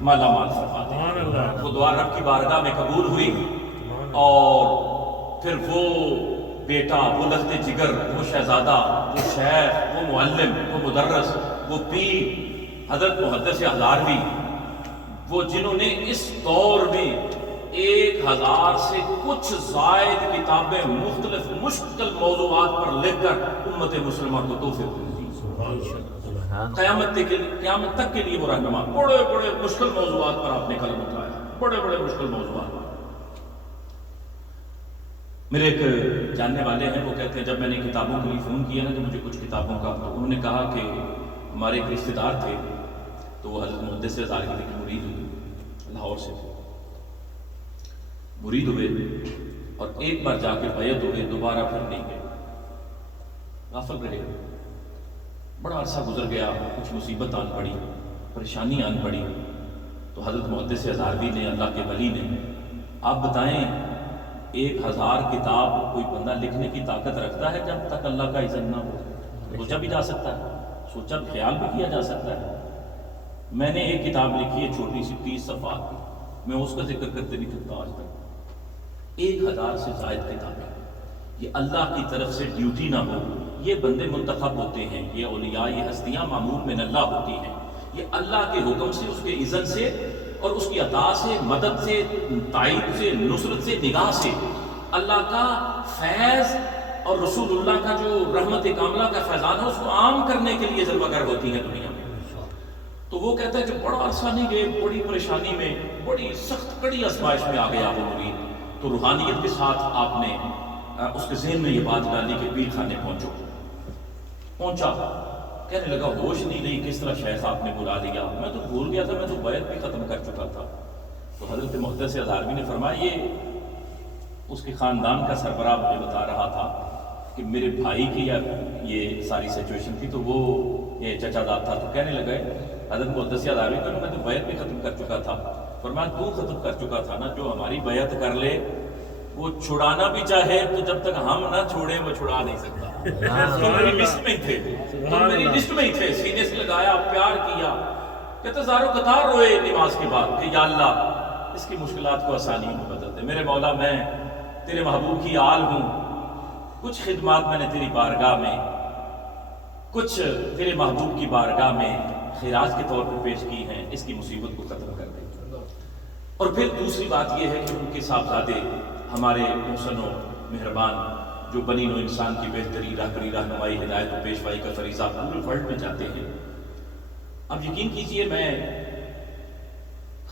مالا مال فرما دے۔ وہ دعا رب کی بارگاہ میں قبول ہوئی، اور پھر وہ بیٹا، وہ لخت جگر، وہ شہزادہ، وہ شیخ، وہ معلم، وہ مدرس، وہ پیر حضرت محدث ہزاروی، وہ جنہوں نے اس دور میں 1000 سے کچھ زائد کتابیں مختلف مشکل موضوعات پر لکھ کر امت مسلمہ کو تحفے دی۔ قیامت تک کے لیے وہ رہنما، بڑے بڑے مشکل موضوعات پر آپ نے قلم اٹھایا، بڑے بڑے مشکل موضوعات پر۔ میرے ایک جاننے والے ہیں، وہ کہتے ہیں جب میں نے کتابوں کے لیے فون کیا نا، تو مجھے کچھ کتابوں کا، تو انہوں نے کہا کہ ہمارے ایک رشتہ دار تھے، تو وہ حضرت محدث ہزاروی کے مرید ہوئے، لاہور سے مرید ہوئے اور ایک بار جا کے بیعت ہوئے، دوبارہ پھر نہیں گئے، غافل رہے۔ بڑا عرصہ گزر گیا، کچھ مصیبت آن پڑی، پریشانی آن پڑی، تو حضرت محدث ہزاروی نے، اللہ کے ولی نے، آپ بتائیں 1000 کتاب کوئی بندہ لکھنے کی طاقت رکھتا ہے جب تک اللہ کا اذن نہ ہو؟ سوچا بھی جا سکتا ہے، سوچا خیال بھی کیا جا سکتا ہے۔ میں نے ایک کتاب لکھی ہے چھوٹی سی 30 صفحات کی، میں اس کا ذکر کرتے نہیں تھکتا آج تک۔ 1000 سے زائد کتابیں، یہ اللہ کی طرف سے ڈیوٹی نہ ہو، یہ بندے منتخب ہوتے ہیں، یہ اولیاء، یہ ہستیاں معمور من اللہ ہوتی ہیں، یہ اللہ کے حکم سے، اس کے اذن سے اور اس کی عطا سے، مدد سے، تائید سے، نصرت سے، نگاہ سے، اللہ کا فیض اور رسول اللہ کا جو رحمت کاملہ کا فیضان ہے اس کو عام کرنے کے لیے ضرور گر ہوتی ہیں دنیا میں۔ تو وہ کہتا ہے کہ بڑا عرصہ نہیں گئے، بڑی پریشانی میں، بڑی سخت کڑی آزمائش میں آ گیا وہ مرید، تو روحانیت کے ساتھ آپ نے اس کے ذہن میں یہ بات ڈالی کہ پیر خانے پہنچا، کہنے لگا ہوش نہیں رہی، کس طرح شیخ آپ نے بلا لیا، میں تو بھول گیا تھا، میں تو بیعت بھی ختم کر چکا تھا۔ تو حضرت محدث ہزاروی نے فرمایا، یہ اس کے خاندان کا سربراہ مجھے بتا رہا تھا کہ میرے بھائی کی یہ ساری سچویشن تھی، تو وہ یہ چچا داد تھا، تو کہنے لگے حضرت محدث ہزاروی کو، میں تو بیعت بھی ختم کر چکا تھا۔ فرمایا تو ختم کر چکا تھا نا، جو ہماری بیعت کر لے وہ چھڑانا بھی چاہے تو جب تک ہم نہ چھوڑیں وہ چھڑا نہیں سکتا۔ تو میری لسٹ میں ہی تھے، تو میری لسٹ میں ہی تھے، سینے سے لگایا، پیار کیا، کہتے زارو قطار روئے نماز کے بعد کہ یا اللہ اس کی مشکلات کو آسانیوں میں بدل دے، میرے مولا میں تیرے محبوب کی آل ہوں، کچھ خدمات میں نے تیری بارگاہ میں، کچھ تیرے محبوب کی بارگاہ میں خراج کے طور پر پیش کی ہیں، اس کی مصیبت کو ختم کر دے۔ اور پھر دوسری بات یہ ہے کہ ان کے صاحبزادے ہمارے محسن و مہربان جو بنی نوع انسان کی بہتری، رہبری، رہنمائی، ہدایت و پیشوائی کا فریضہ پورے ورلڈ میں جاتے ہیں۔ اب یقین کیجئے میں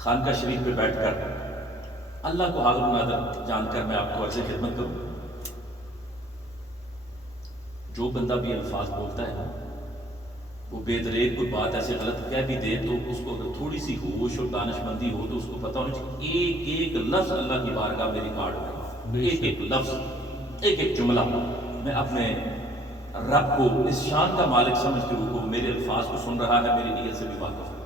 خانقاہ شریف پہ بیٹھ کر اللہ کو حاضر و ناظر جان کر میں آپ کو عرض خدمت کروں، جو بندہ بھی الفاظ بولتا ہے وہ بے دریغ کوئی بات ایسے غلط کہہ بھی دے تو اس کو اگر تھوڑی سی ہوش اور دانش مندی ہو تو اس کو پتہ ہونا چاہیے ایک ایک لفظ اللہ کی بارگاہ میں ریکارڈ ہو، ایک ایک لفظ، ایک ایک جملہ میں اپنے رب کو اس شان کا مالک سمجھتے ہوئے وہ میرے الفاظ کو سن رہا ہے، میری نیت سے بھی واقف ہے۔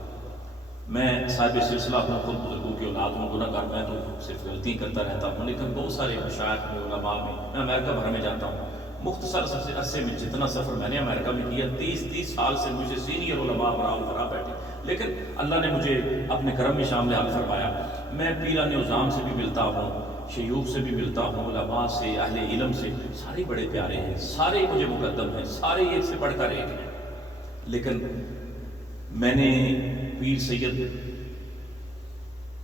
میں صاحب سلسلہ ہوں، خود بزرگوں کی اولاد ہوں، گناہ گار میں تو صرف غلطی کرتا رہتا ہوں، لیکن بہت سارے مشائخ میں، علماء میں امریکہ بھر میں جاتا ہوں، مختصر سے عرصے میں جتنا سفر میں نے امریکہ میں کیا، 30 سال سے مجھے سینئر علماء برا بیٹھے، لیکن اللہ نے مجھے اپنے کرم میں شامل حال فرمایا۔ میں پیران عظام سے بھی ملتا ہوں، شیوخ سے بھی ملتا ہوں، علماء سے، اہل علم سے، سارے بڑے پیارے ہیں، سارے مجھے مقدم ہیں، سارے ایک سے بڑھ کر ایک ہیں، لیکن میں نے پیر سید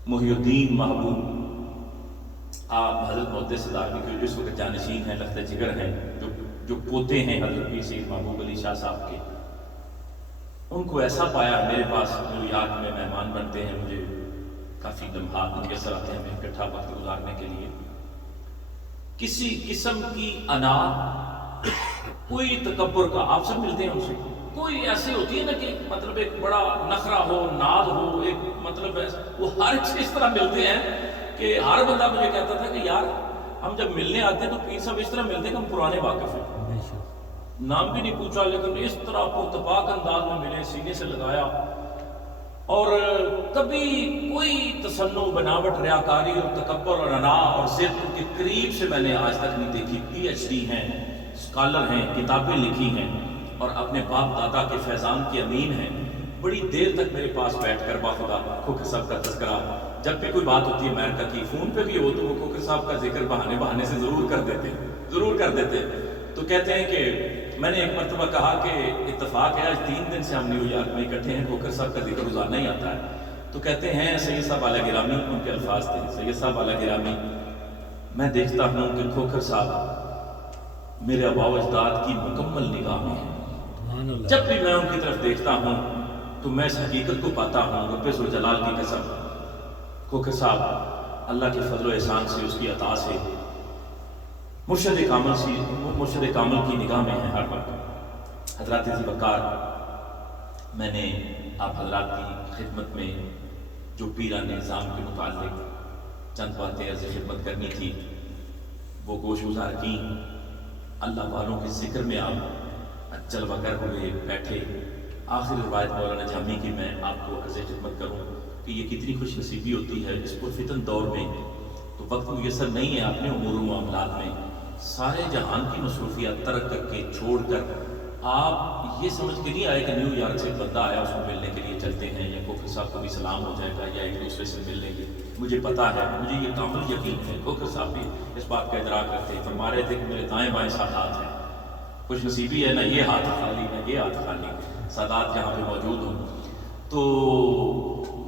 محی الدین محبوب آپ حضرت محدث ہزاروی کے جو اس وقت جانشین ہیں، لخت جگر ہیں، جو پوتے ہیں حضرت پیر سید محبوب علی شاہ صاحب کے، ان کو ایسا پایا میرے پاس نیو یارک میں مہمان بنتے ہیں، مجھے کافی لمحات میسر آتے ہیں میں اکٹھا وقت گزارنے کے لیے، کسی قسم کی انا، کوئی تکبر کا، آپ سب ملتے ہیں ان سے، کوئی ایسی ہوتی ہے نا کہ مطلب ایک بڑا نخرہ ہو، ناز ہو، ایک مطلب وہ ہر چیز طرح ملتے ہیں کہ ہر بندہ مجھے کہتا تھا کہ یار ہم جب ملنے آتے ہیں تو پیر صاحب اس طرح ملتے ہیں کہ ہم پرانے واقف ہیں، نام بھی نہیں پوچھا لیکن اس طرح پرتپاک انداز میں ملے، سینے سے لگایا، اور کبھی کوئی تصنع، بناوٹ، ریاکاری اور تکبر اور انا اور ضد کے قریب سے میں نے آج تک نہیں دیکھی۔ پی ایچ ڈی ہیں، اسکالر ہیں، کتابیں لکھی ہیں اور اپنے باپ دادا کے فیضان کے امین ہیں، بڑی دیر تک میرے پاس بیٹھ کر باخدا کھوکھر صاحب کا تذکرہ، جب بھی کوئی بات ہوتی ہے امریکہ کی، فون پہ بھی ہو تو وہ کھوکھر صاحب کا ذکر بہانے سے ضرور کر دیتے ہیں۔ تو کہتے ہیں کہ میں نے ایک مرتبہ کہا کہ اتفاق ہے آج 3 دن سے ہم نیو یارک میں اکٹھے ہیں، کھوکھر صاحب کا ذکر روزانہ ہی آتا ہے، تو کہتے ہیں سید صاحب اعلیٰ گرامی، ان کے الفاظ تھے، سید صاحب اعلیٰ گرامی، میں دیکھتا ہوں کہ کھوکھر صاحب میرے آباء و اجداد کی مکمل نگاہ میں ہیں، جب بھی میں ان کی طرف دیکھتا ہوں تو میں اس حقیقت کو پاتا ہوں، رب ذوالجلال کی قسم، کھوکھر صاحب اللہ کے فضل و احسان سے، اس کی عطا سے مرشد کامل کی نگاہ میں ہے ہر وقت۔ حضرات ذی وقار، میں نے آپ حضرات کی خدمت میں جو پیران نظام کے متعلق چند باتیں عرض خدمت کرنی تھی وہ گوش گزار کی. اللہ والوں کے ذکر میں آپ جلوہ گر ہوئے بیٹھے. آخر روایت مولانا جامی کی میں آپ کو عرض خدمت کروں کہ یہ کتنی خوش نصیبی ہوتی ہے اس پرفتن دور میں. تو وقت میسر نہیں ہے اپنے امور و معاملات میں سارے جہان کی مصروفیات ترک کر کے چھوڑ کر آپ یہ سمجھ کے نہیں آئے کہ نیو یارک سے ایک بندہ آیا اس کو ملنے کے لیے چلتے ہیں یا کوکر صاحب کو بھی سلام ہو جائے گا یا ایک دوسرے سے مل لیں گے. مجھے پتا ہے, مجھے یہ کامل یقین ہے, کوکر صاحب بھی اس بات کا ادراک کرتے ہیں. فرما رہے تھے کہ میرے دائیں بائیں سادات ہیں, خوش نصیبی ہے نہ یہ ہاتھ خالی نہ یہ ہاتھ خالی, سادات یہاں پہ موجود ہوں. تو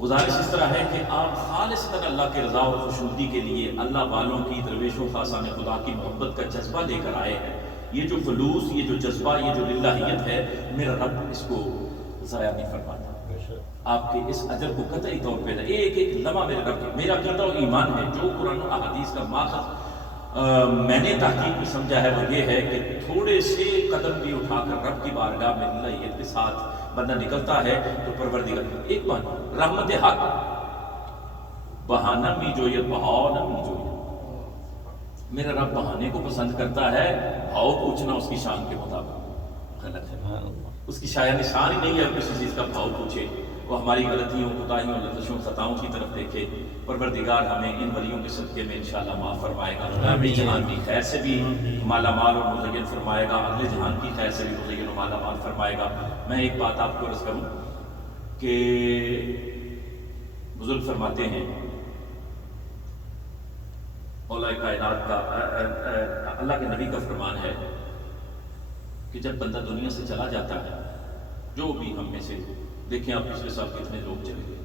گزارش اس طرح ہے کہ آپ خالصتاً اللہ کے رضا اور خوشنودی کے لیے اللہ والوں کی درویشوں خاصان خدا کی محبت کا جذبہ لے کر آئے ہیں. یہ جو خلوص, یہ جو جذبہ, یہ جو للہیت ہے, میرا رب اس کو ضائع نہیں فرماتا. آپ کے اس اجر کو قطعی طور پہ ایک ایک لمحہ میرے رب, میرا عقیدہ و ایمان ہے جو قرآن و احادیث کا ماخذ میں نے تحقیق میں سمجھا ہے وہ یہ ہے کہ تھوڑے سے قدم بھی اٹھا کر رب کی بارگاہ میں للہیت کے ساتھ بندہ نکلتا ہے تو پروردگار ایک بات رحمت حق بہانہ می جو یہ بہانہ می جو یہ میرا رب بہانے کو پسند کرتا ہے, بھاؤ پوچھنا اس کی شان کے مطابق غلط ہے. اس کی شاید نشان ہی نہیں ہے کسی چیز کا بھاؤ پوچھے, وہ ہماری غلطیوں کوتاہیوں لغزشوں خطاؤں کی طرف دیکھے. پروردگار ہمیں ان ولیوں کے صدقے میں انشاءاللہ معاف فرمائے گا, اگلے جہان کی خیر سے بھی مالا مال اور مزین فرمائے گا, اگلے جہان کی خیر سے بھی مزین و مالا مال فرمائے گا. میں ایک بات آپ کو عرض کروں کہ بزرگ فرماتے ہیں مولا کائنات کا اللہ کے نبی کا فرمان ہے کہ جب بندہ دنیا سے چلا جاتا ہے, جو بھی ہم میں سے دیکھیں آپ پچھلے سال کتنے لوگ چلے گئے,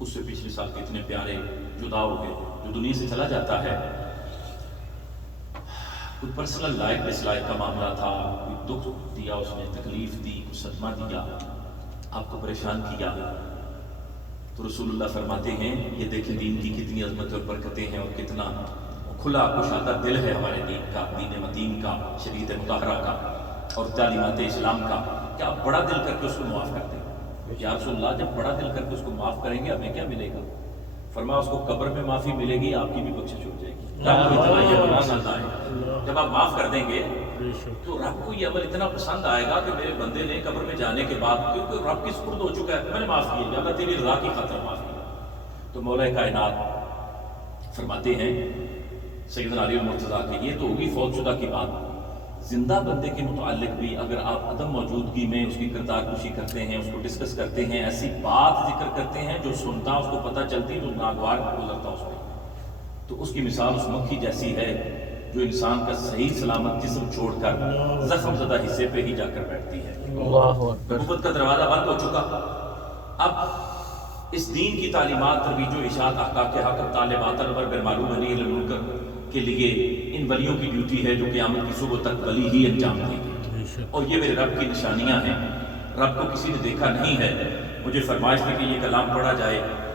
اس سے پچھلے سال کتنے پیارے جدا ہو گئے. جو دنیا سے چلا جاتا ہے کوئی پرسنل لائق ڈس لائق کا معاملہ تھا, کوئی دکھ دیا اس نے, تکلیف دی, کوئی صدمہ دیا, آپ کو پریشان کیا, تو رسول اللہ فرماتے ہیں یہ دیکھیں دین کی کتنی عظمت اور برکتیں ہیں اور کتنا کھلا کشادہ دل ہے ہمارے دین کا, دین مدین کا, شریعت مطہرہ کا اور تعلیمات اسلام کا, کہ آپ بڑا دل کر کے اس کو معاف کر دیں. یا رسول اللہ جب بڑا دل کر کے اس کو معاف کریں گے ہمیں کیا ملے گا؟ فرمایا اس کو قبر میں معافی ملے گی, آپ کی بھی بخشش ہو جائے گی. جب آپ معاف کر دیں گے تو رب کو یہ عمل اتنا پسند آئے گا کہ میرے بندے نے قبر میں جانے کے بعد, کیونکہ رب کی سپرد ہو چکا ہے, میں نے معاف کیا, اللہ تیری رضا کی خاطر معاف کیا. تو مولا کائنات فرماتے ہیں سیدنا علی المرتضیٰ کہ یہ تو ہوگی فوت شدہ کی بات, زندہ بندے کے متعلق بھی اگر آپ عدم موجودگی میں اس کی کردار کشی کرتے ہیں, اس کو ڈسکس کرتے ہیں, ایسی بات ذکر کرتے ہیں جو سنتا اس کو پتہ چلتی جو ناگوار گزرتا اس میں, تو اس کی مثال اس مکھی جیسی ہے جو انسان کا صحیح سلامت جسم چھوڑ کر زخم زدہ حصے پہ ہی جا کر بیٹھتی ہے. نبوت کا دروازہ بند ہو چکا. اب اس دین کی تعلیمات, ترویج و اشاعت, احقاق کے حق, طالبات الامر بالمعروف نہی عن المنکر کے لیے ان ولیوں کی ڈیوٹی ہے جو قیامت کی صبح تک ولی ہی انجام دیں گے. اور یہ میرے رب کی نشانیاں ہیں. رب کو کسی نے دیکھا نہیں ہے. مجھے فرمائش تھی کہ یہ کلام پڑھا جائے